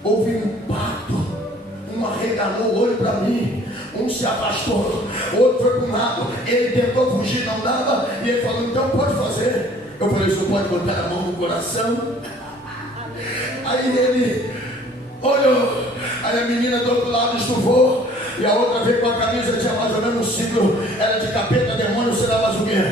houve um impacto. Um arregalou o olho para mim, um se afastou, outro foi para um lado. Ele tentou fugir, não dava, e ele falou: então pode fazer. Eu falei: você pode botar a mão no coração? Aí ele olhou, aí a menina do outro lado estufou, e a outra veio com a camisa, tinha mais ou menos um símbolo, era de capeta, demônio, sei lá mais o quê.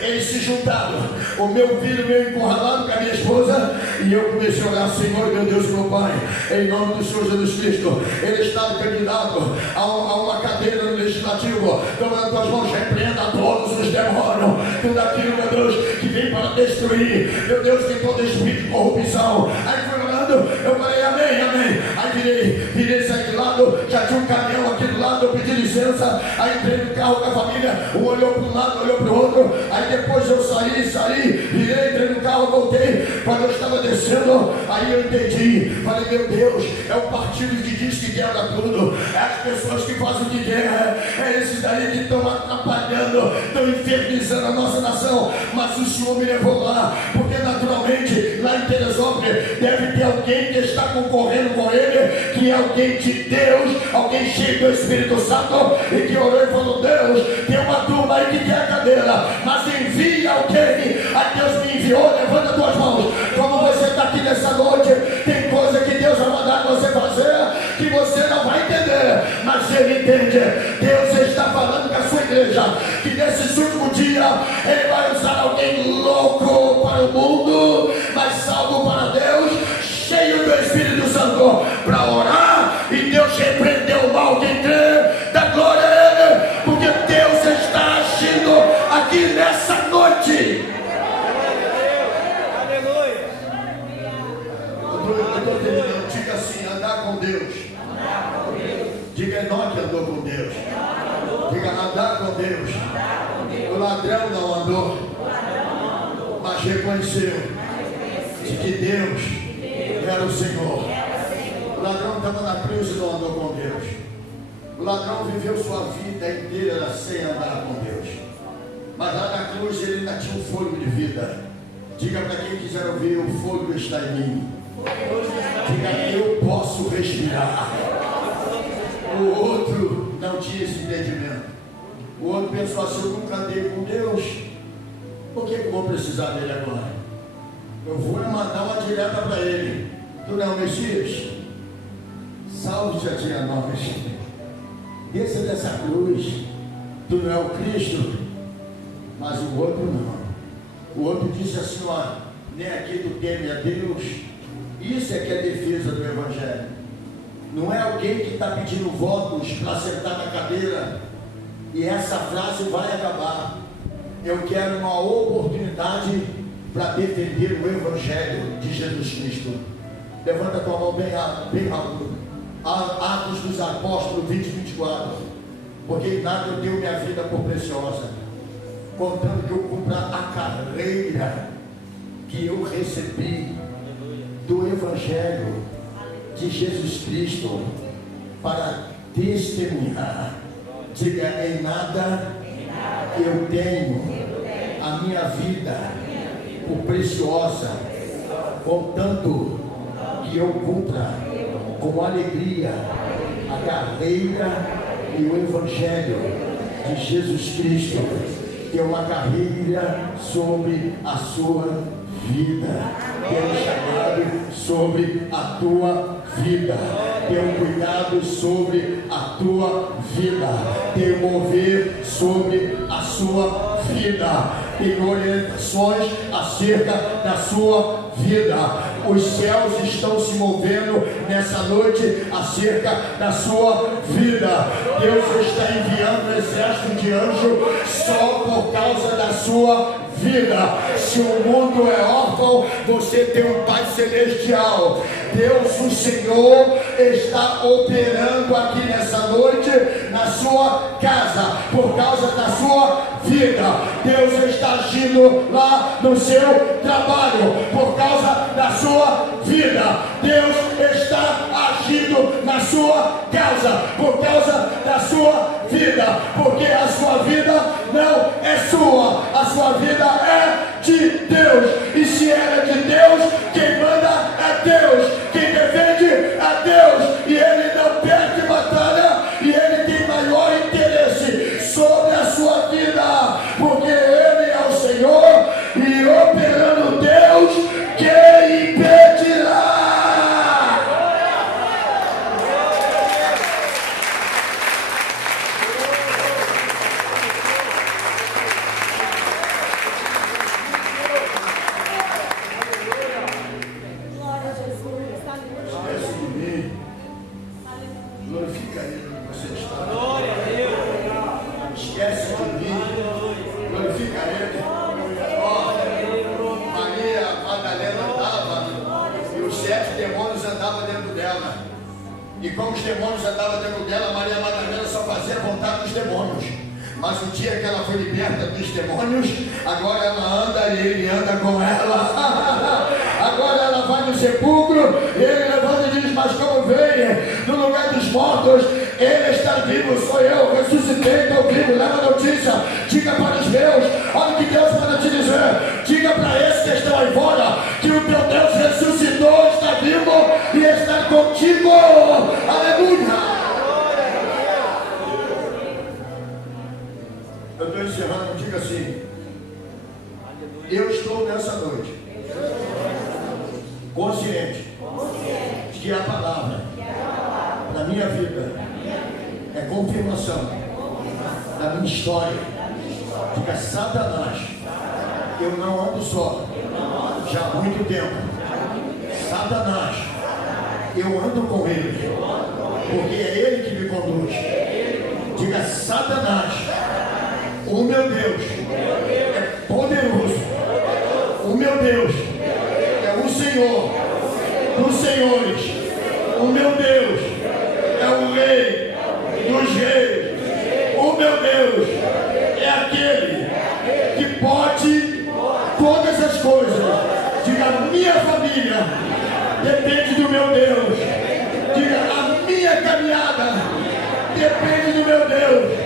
Eles se juntaram, o meu filho meio encurralado com a minha esposa, e eu comecei a orar: Senhor, meu Deus, meu Pai, em nome do Senhor Jesus Cristo. Ele estava candidato a uma cadeira no legislativo. Toma nas tuas mãos, repreenda todos os demônios, tudo aquilo, meu Deus, que vem para destruir, meu Deus, que todo espírito de corrupção. Aí foi orando, eu falei: amém, amém. Aí virei, saí de lado, já tinha um caminhão aqui do lado, eu pedi licença. Aí entrei no carro com a família, um olhou para um lado, olhou para o outro. Aí depois eu saí, virei, entrei no carro, voltei. Quando eu estava descendo, aí eu entendi. Falei: meu Deus, é o partido que diz que quebra tudo, é as pessoas que fazem o que querem, é esses daí que estão atrapalhando, estão infernizando a nossa nação. Mas o Senhor me levou lá, porque naturalmente lá em Teresópolis deve ter alguém que está concorrendo com ele, que é alguém de Deus, alguém cheio do Espírito Santo, e que orou e falou: Deus, tem uma turma aí que quer a cadeira, mas envia alguém. Aí Deus me enviou. Levanta as tuas mãos. Como você está aqui nessa noite, tem coisa que Deus vai mandar você fazer que você não vai entender, mas Ele entende. Deus está falando com a sua igreja que nesses últimos dias Ele vai usar alguém louco para o mundo, mas salvo para Deus, cheio do Espírito Santo, para orar. E Deus repreendeu o mal. Quem crê, dá glória a Ele, porque Deus está agindo aqui nessa noite. Aleluia. Eu estou terminando. Diga assim: andar com Deus. Diga: Enoque andou com Deus. Diga: andar com Deus. O ladrão não andou, mas reconheceu de que Deus era o Senhor. O ladrão estava na cruz e não andou com Deus. O ladrão viveu sua vida inteira sem andar com Deus, mas lá na cruz ele ainda tinha um fôlego de vida. Diga para quem quiser ouvir: o fôlego está em mim. Diga: eu posso respirar. O outro não tinha esse entendimento. O outro pensou assim: eu nunca andei com Deus, por que eu vou precisar dele agora? Eu vou mandar uma direta para ele: tu não é o Messias? Salve-te a tia nós. Desça dessa cruz. Tu não é o Cristo, mas o outro não. O outro disse assim, ó, nem aqui tu teme a Deus. Isso é que é a defesa do Evangelho. Não é alguém que está pedindo votos para sentar na cadeira e essa frase vai acabar. Eu quero uma oportunidade para defender o Evangelho de Jesus Cristo. Levanta tua mão bem rápido. Atos dos Apóstolos 20, 24. Porque nada eu tenho minha vida por preciosa, contando que eu cumpra a carreira que eu recebi do Evangelho de Jesus Cristo para testemunhar. Diga, em nada eu tenho a minha vida por preciosa, contanto que eu cumpra com alegria a carreira e o Evangelho de Jesus Cristo, que é uma carreira sobre a sua vida, tem um chamado sobre a tua vida, tem um cuidado sobre a tua vida, tem um mover sobre a sua vida, tem orientações acerca da sua vida. Os céus estão se movendo nessa noite acerca da sua vida. Deus está enviando um exército de anjos só por causa da sua vida. Se o mundo é órfão, você tem um Pai Celestial. Deus, o Senhor, está operando aqui nessa noite na sua casa, por causa da sua vida. Deus está agindo lá no seu trabalho, por causa da sua vida. Deus está agindo na sua casa, por causa da sua vida, porque a sua vida não é sua, a sua vida é de Deus. E se ela é de Deus, quem manda é Deus, quem defende é Deus, e Ele não perde batalha, e Ele tem maior interesse sobre a sua vida, porque Ele é o Senhor, e operando Deus, quem impedirá? Glorifica Ele onde você está. Glória a Deus. Esquece de mim. Glorifica Ele. Ó, Maria Madalena andava e os 7 demônios andavam dentro dela. E como os demônios andavam dentro dela, Maria Madalena só fazia a vontade dos demônios. Mas o dia que ela foi liberta dos demônios, agora ela anda e ele anda com ela. Agora ela vai no sepulcro, ele levanta e diz, mas como veio no lugar dos mortos, ele está vivo, sou eu, ressuscitei, estou vivo, leva a notícia, diga para os meus, olha o que Deus manda te dizer, diga para esses que estão aí fora, que o teu Deus ressuscitou, está vivo e está contigo, aleluia. Eu estou encerrando, diga assim, eu estou nessa noite consciente de que a palavra na minha vida é confirmação da minha história. Diga, Satanás, eu não ando só já há muito tempo. Satanás, eu ando com ele, porque é ele que me conduz. Diga, Satanás, o meu Deus é poderoso, o meu Deus é o Senhor dos senhores, o meu Deus é o Rei dos reis, o meu Deus é aquele que pode todas as coisas. Diga, a minha família depende do meu Deus. Diga, a minha caminhada depende do meu Deus.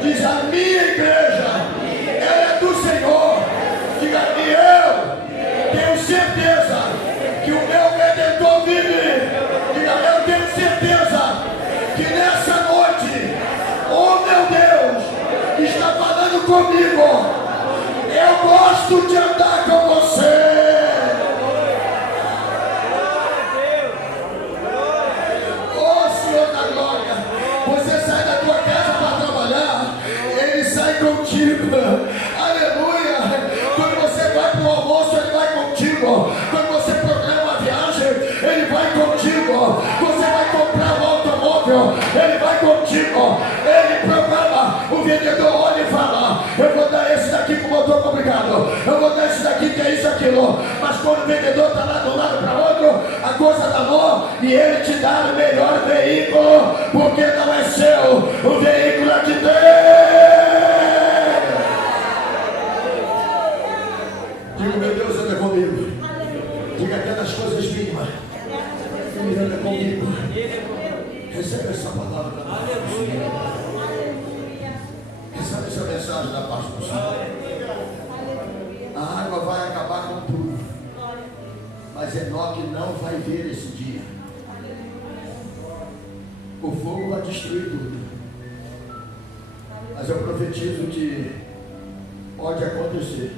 Diz, a minha igreja, ela é do Senhor. Diga, e eu tenho certeza que o meu Redentor vive. Diga, eu tenho certeza que nessa noite, oh meu Deus, está falando comigo. Eu gosto de andar com você. Oh Ele vai contigo. Ele programa. O vendedor olha e fala: eu vou dar esse daqui com motor complicado, eu vou dar esse daqui que é isso, aquilo. Mas quando o vendedor está lá de um lado para outro, a coisa dá mão e ele te dá o melhor veículo, porque não é seu, o veículo é de Deus. Diga: meu Deus anda comigo. Diga: até nas coisas mínimas Ele anda comigo. Recebe essa palavra da paz do Senhor. Recebe essa mensagem da paz do Senhor. A água vai acabar com tudo, mas Enoque não vai ver esse dia. O fogo vai destruir tudo, mas eu profetizo que pode acontecer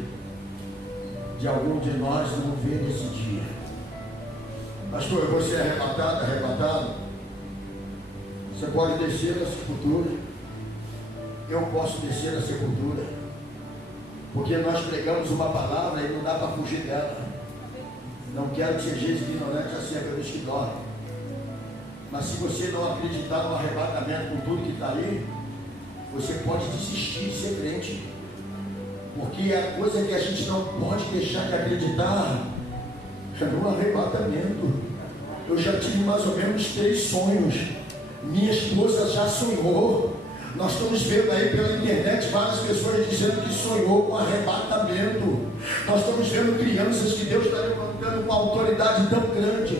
de algum de nós não ver esse dia. Pastor, você é arrebatado. Você pode descer na sepultura. Eu posso descer na sepultura, porque nós pregamos uma palavra e não dá para fugir dela. Não quero que seja ignorante acerca dos que dormem, mas se você não acreditar no arrebatamento com tudo que está aí, você pode desistir de ser crente, porque a coisa que a gente não pode deixar de acreditar é no arrebatamento. Eu já tive mais ou menos 3 sonhos. Minha esposa já sonhou. Nós estamos vendo aí pela internet várias pessoas dizendo que sonhou com arrebatamento. Nós estamos vendo crianças que Deus está levantando com autoridade tão grande.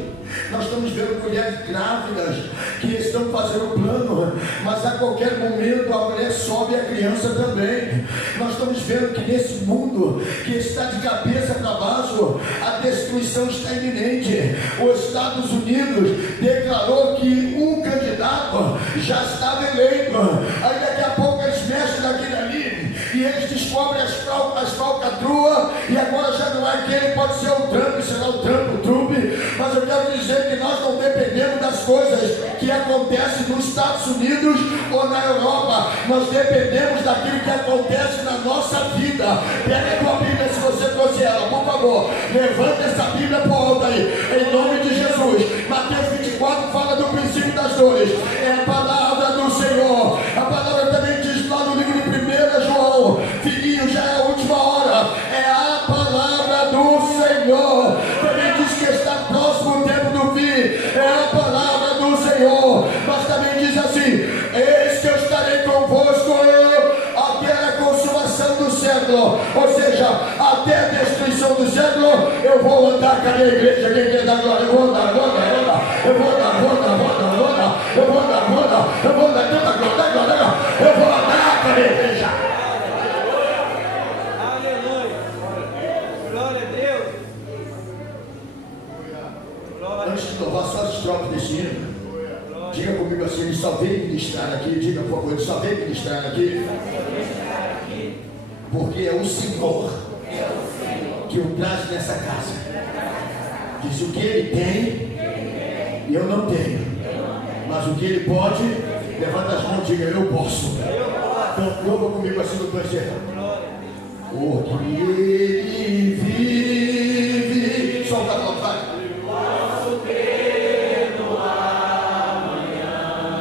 Nós estamos vendo mulheres grávidas que estão fazendo plano, mas a qualquer momento a mulher sobe e a criança também. Nós estamos vendo que nesse mundo que está de cabeça para baixo, a destruição está iminente. Os Estados Unidos declarou que um candidato já estava eleito. Aí daqui a pouco eles mexem naquele ali e eles descobrem as falcatruas, e agora já não é aquele, pode ser o Trump, será o Trump. Mas eu quero dizer que nós não dependemos das coisas que acontecem nos Estados Unidos ou na Europa. Nós dependemos daquilo que acontece na nossa vida. Pega a tua Bíblia, se você trouxe ela, por favor, levanta essa Bíblia por alto aí, em nome de Jesus. Mateus 24 fala do princípio das dores. É a palavra do Senhor. A palavra também diz lá no livro de 1 João: filhinho, já é a última hora. É a palavra do Senhor. Também diz que está próximo o tempo do fim. É a palavra do Senhor. Mas também diz assim: eis que eu estarei convosco até a consumação do século. Ou seja, até a destruição do século eu vou andar. Cadê a igreja? Quem quer dar glória? Eu vou andar. Eu vou andar tanta glória. Eu vou andar cadê a igreja? Aleluia. Glória a Deus. Antes de louvar só as trocas desse hino, diga comigo assim: ele só veio ministrar aqui. Diga por favor: ele só veio ministrar aqui porque é o Senhor que o traz nessa casa. Diz: o que ele tem eu não tenho, mas o que ele pode, levanta as mãos e diga: eu posso. Então louva comigo assim no teu encerrando. Porque ele vive. Solta a mão, vai. Posso crer no amanhã.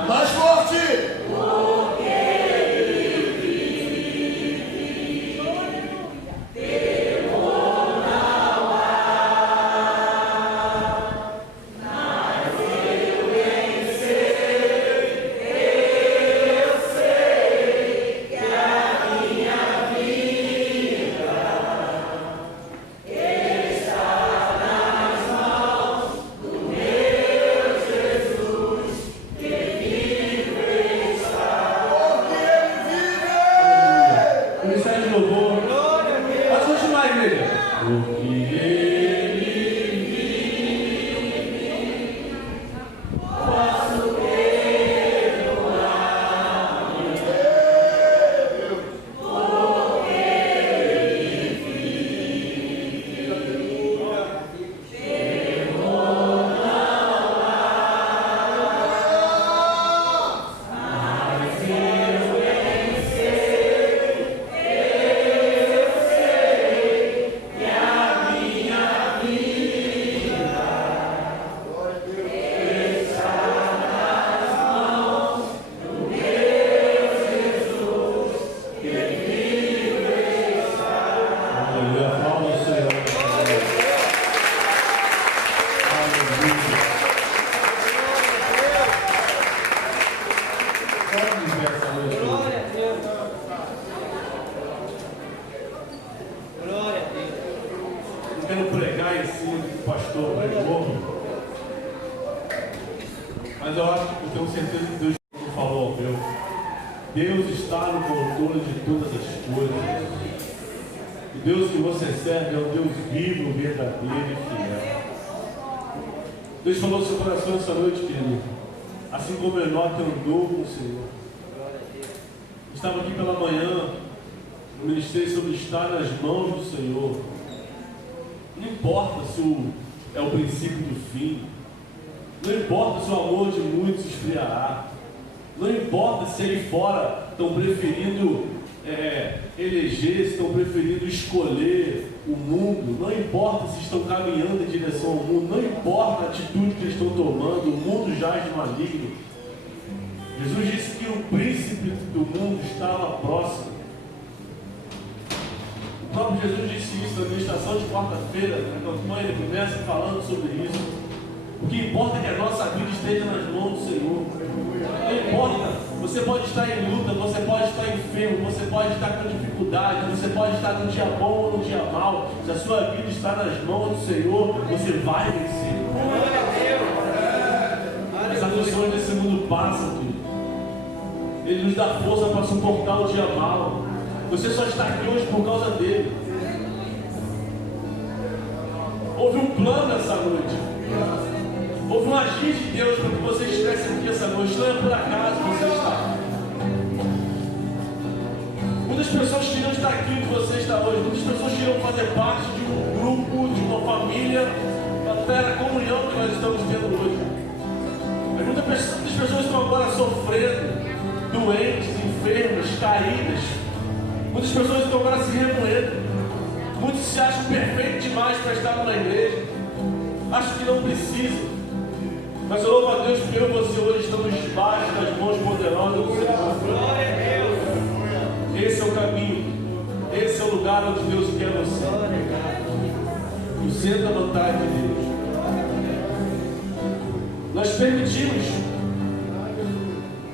Mais forte. Porque ele vive. Temor não há. Mas eu sei que a minha vida Pode dizer essa noite. Glória a Deus. Glória a Deus. Eu quero pregar em cima do que o pastor pregou, mas eu acho que eu tenho certeza que Deus falou ao meu. Deus está no controle de todas as coisas. O Deus que você serve é um Deus vivo, verdadeiro e fiel. Deus falou ao seu coração essa noite, querido. Assim como Enoque andou com o Senhor. Estava aqui pela manhã, no ministério sobre estar nas mãos do Senhor. Não importa se é o princípio do fim. Não importa se o amor de muitos esfriará. Não importa se aí fora estão preferindo eleger, se estão preferindo escolher o mundo. Não importa se estão caminhando em direção ao mundo. Não importa a atitude que eles estão tomando. O mundo jaz de maligno. Jesus disse que o príncipe do mundo estava próximo. O próprio Jesus disse isso na ministração de quarta-feira, na campanha, ele começa falando sobre isso. O que importa é que a nossa vida esteja nas mãos do Senhor. Não importa, você pode estar em luta, você pode estar enfermo, você pode estar com dificuldade, você pode estar num dia bom ou num dia mau. Se a sua vida está nas mãos do Senhor, você vai vencer. As aflições desse mundo passam, querido. Ele nos dá força para suportar o dia mau. Você só está aqui hoje por causa dele. Houve um plano essa noite. Houve um agir de Deus para que você estivesse aqui essa noite. Não é por acaso que você está aqui. Muitas pessoas queriam estar aqui onde você está hoje. Muitas pessoas queriam fazer parte de um grupo, de uma família, da comunhão que nós estamos tendo hoje. Mas muitas pessoas estão agora sofrendo, doentes, enfermas, caídas. Muitas pessoas estão agora se remoendo. Muitos se acham perfeitos demais para estar numa igreja. Acham que não precisam. Mas eu louvo a Deus porque eu e você hoje estamos debaixo das mãos poderosas do Senhor. Glória a Deus. Esse é o caminho. Esse é o lugar onde Deus quer você. No centro da vontade de Deus. Nós permitimos,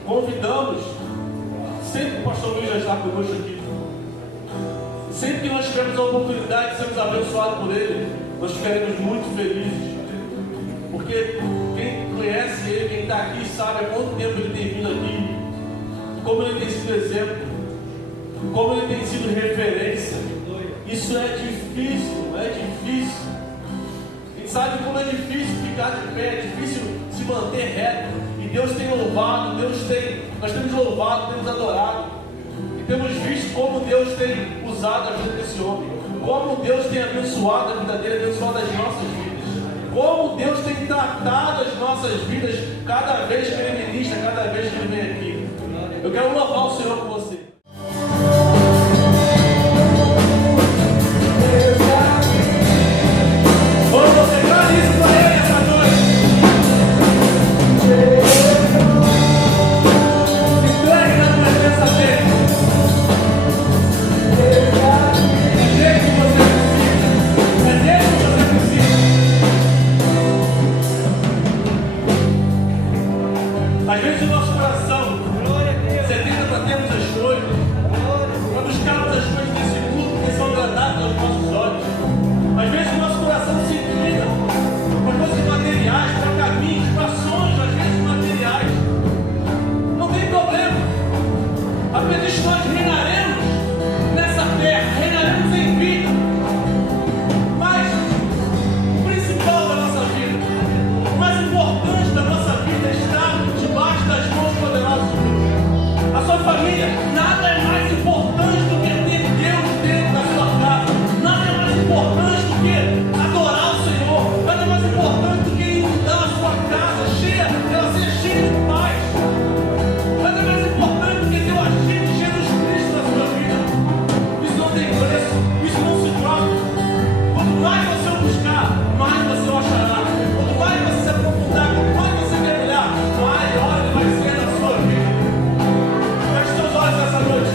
convidamos, sempre o pastor Luiz já está conosco aqui. Sempre que nós tivermos a oportunidade de sermos abençoados por ele, nós ficaremos muito felizes. Porque quem conhece ele, quem está aqui, sabe há quanto tempo ele tem vindo aqui, como ele tem sido exemplo, como ele tem sido referência. Isso é difícil, é difícil. A gente sabe como é difícil ficar de pé, é difícil se manter reto. E Deus tem louvado, nós temos louvado, temos adorado. E temos visto como Deus tem usado a vida desse homem, como Deus tem abençoado a vida dele, abençoado as nossas vidas. Como Deus tem tratado as nossas vidas cada vez que Ele ministra, cada vez que Ele vem aqui. Eu quero louvar o Senhor por você. Vamos mostrar isso para Ele essa noite. Entregue na presença dEle. É dele que você precisa. É dele que você precisa. Às vezes o nosso coração sedenta para termos as coisas, para buscarmos as coisas desse mundo que são agradáveis aos nossos olhos. Às vezes o nosso coração se inclina para coisas materiais, para caminhos, para sonhos, às vezes materiais. Não tem problema. Apenas nós reinaremos nessa terra, reinaremos em vida. Mas o principal da nossa vida, o mais importante da nossa vida está debaixo das mãos poderosas de Deus. A sua família, nada é mais importante do que ter Deus dentro da sua casa. Nada é mais importante do que adorar o Senhor. Nada é mais importante do que inundar a sua casa, ela ser cheia de paz. Nada é mais importante do que ter o agir de Jesus Cristo na sua vida. Isso não tem preço, isso não se troca. Quanto mais você o buscar, mais você o achará. Quanto mais você se aprofundar, quanto mais você mergulhar, maior ele vai ser na sua vida. Feche seus olhos nessa noite.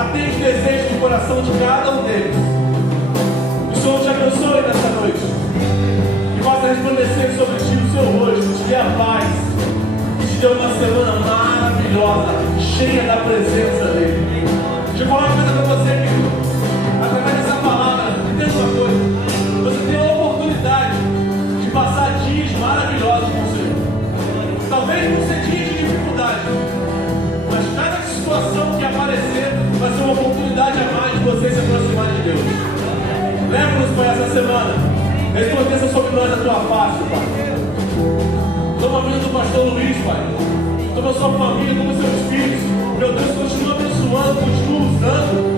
atende o desejo do coração de cada um deles. Que o Senhor te abençoe nessa noite, que possa resplandecer sobre ti o seu rosto, te dê a paz, e te dê uma semana maravilhosa, cheia da presença dele. Deixa eu falar uma coisa para você, querido. Através dessa palavra, entenda uma coisa: você tem a oportunidade de passar dias maravilhosos com o Senhor. Talvez não seja dia de dificuldade, mas cada situação que aparecer vai ser uma oportunidade a mais de você se aproximar de Deus. Leva-nos para essa semana. Resplandeça sobre nós a tua face, Pai. Toma a vida do pastor Luiz, Pai. Toma a sua família, toma os seus filhos. Meu Deus, continua abençoando,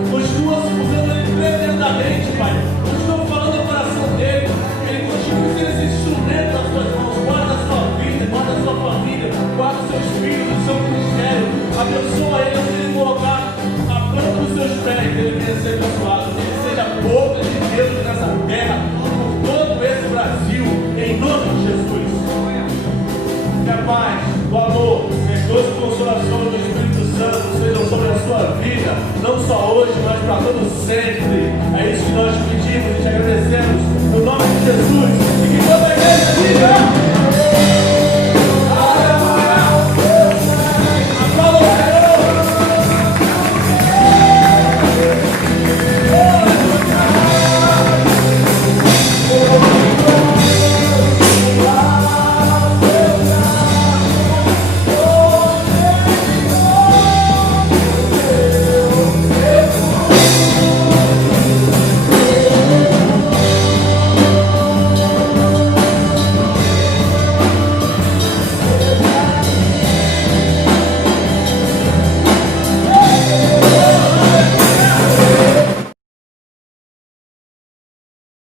continua usando ele tremendamente, Pai. Continua falando o coração dele. Ele continua sendo esse instrumento nas suas mãos. Guarda a sua vida, guarda a sua família, guarda os seus filhos, o seu ministério. Abençoa ele, onde ele colocar a planta dos seus pés, ele venha ser abençoado. Que ele seja a boca de Deus nessa terra, por todo esse Brasil, em nome de Jesus. Que a paz, o amor, as doces consolações do Espírito Santo sejam sobre a sua vida, não só hoje, mas para todo sempre. É isso que nós pedimos e te agradecemos, no nome de Jesus. E que toda a igreja diga: